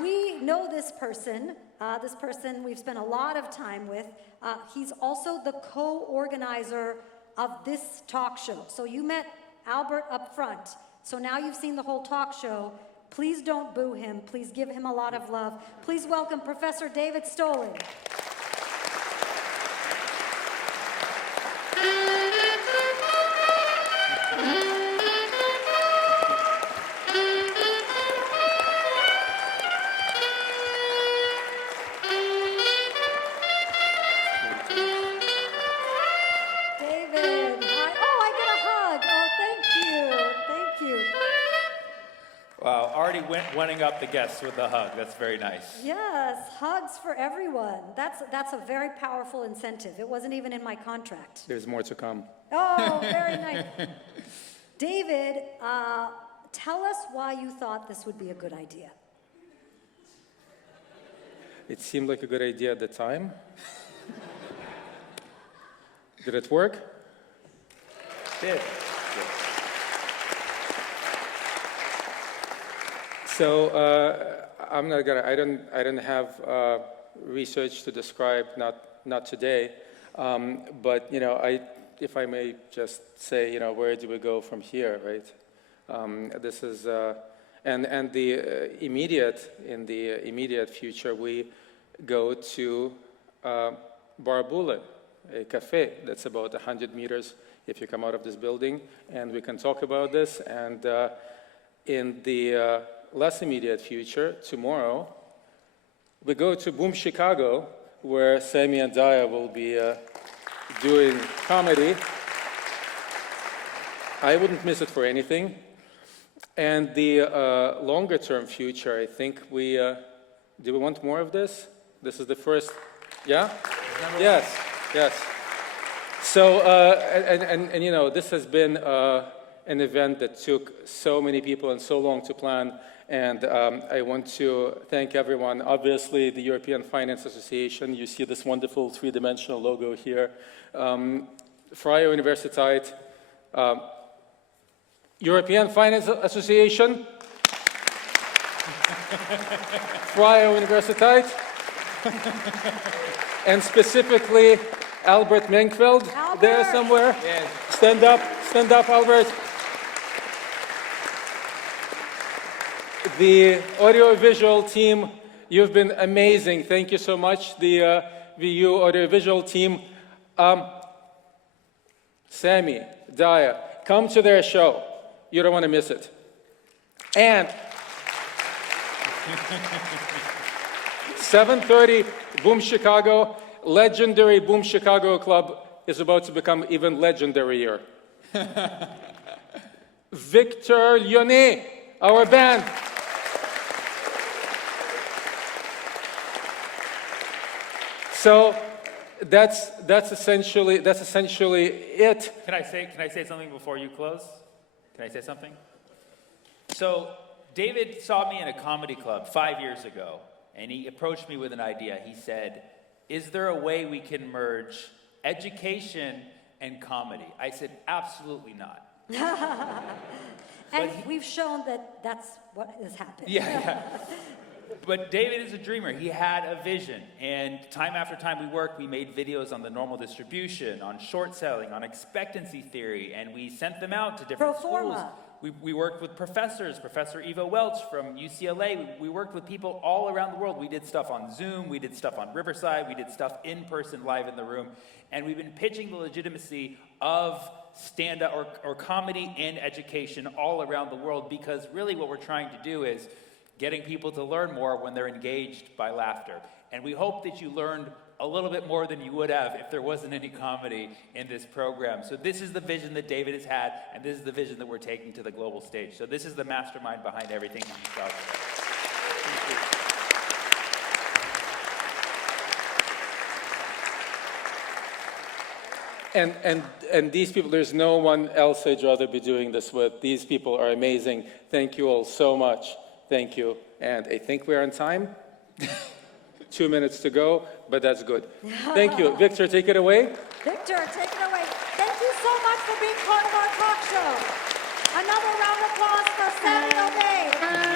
We know this person. This person we've spent a lot of time with. He's also the co-organizer of this talk show. So you met Albert up front. So now you've seen the whole talk show. Please don't boo him. Please give him a lot of love. Please welcome Professor David Stolin. David, hi. Oh, I get a hug. Oh, thank you. Thank you. Wow, already winning up the guests with the hug. That's very nice. Yes, hugs for everyone. That's a very powerful incentive. It wasn't even in my contract. There's more to come. Oh, very nice. David, tell us why you thought this would be a good idea. It seemed like a good idea at the time. Did it work? It did. So I'm not gonna. I don't have research to describe. Not today. But you know, if I may just say, you know, where do we go from here, right? This is and in the immediate future, we go to Barbula, a cafe that's about 100 meters if you come out of this building, and we can talk about this. And in the less immediate future, tomorrow, we go to Boom Chicago, where Sammy and Dhaya will be doing comedy. I wouldn't miss it for anything. And the longer-term future, I think do we want more of this? This is the first, yeah? Yes, yes. So, and you know, this has been an event that took so many people and so long to plan. And I want to thank everyone. Obviously, the European Finance Association. You see this wonderful three-dimensional logo here. Vrije Universiteit, European Finance Association, Vrije Universiteit, and specifically Albert Menkveld, there somewhere. Yes. Stand up, Albert. The audiovisual team, you've been amazing. Thank you so much. The VU audiovisual team. Sammy, Dhaya, come to their show. You don't want to miss it. And 7:30, Boom Chicago. Legendary Boom Chicago Club is about to become even legendarier. Victor Lyonnet, our band. So that's essentially it. Can I say something before you close? Can I say something? So David saw me in a comedy club 5 years ago, and he approached me with an idea. He said, "Is there a way we can merge education and comedy?" I said, "Absolutely not." And we've shown that that's what has happened. Yeah. But David is a dreamer. He had a vision. And time after time we worked, we made videos on the normal distribution, on short selling, on expectancy theory, and we sent them out to different schools. We worked with professors, Professor Eva Welch from UCLA. We worked with people all around the world. We did stuff on Zoom. We did stuff on Riverside. We did stuff in person, live in the room. And we've been pitching the legitimacy of stand-up or comedy and education all around the world, because really what we're trying to do is getting people to learn more when they're engaged by laughter. And we hope that you learned a little bit more than you would have if there wasn't any comedy in this program. So this is the vision that David has had, and this is the vision that we're taking to the global stage. So this is the mastermind behind everything that you saw today. And these people, there's no one else I'd rather be doing this with. These people are amazing. Thank you all so much. Thank you. And I think we're on time. 2 minutes to go, but that's good. Thank you. Victor, take it away. Victor, take it away. Thank you so much for being part of our talk show. Another round of applause for Sammy Obeid.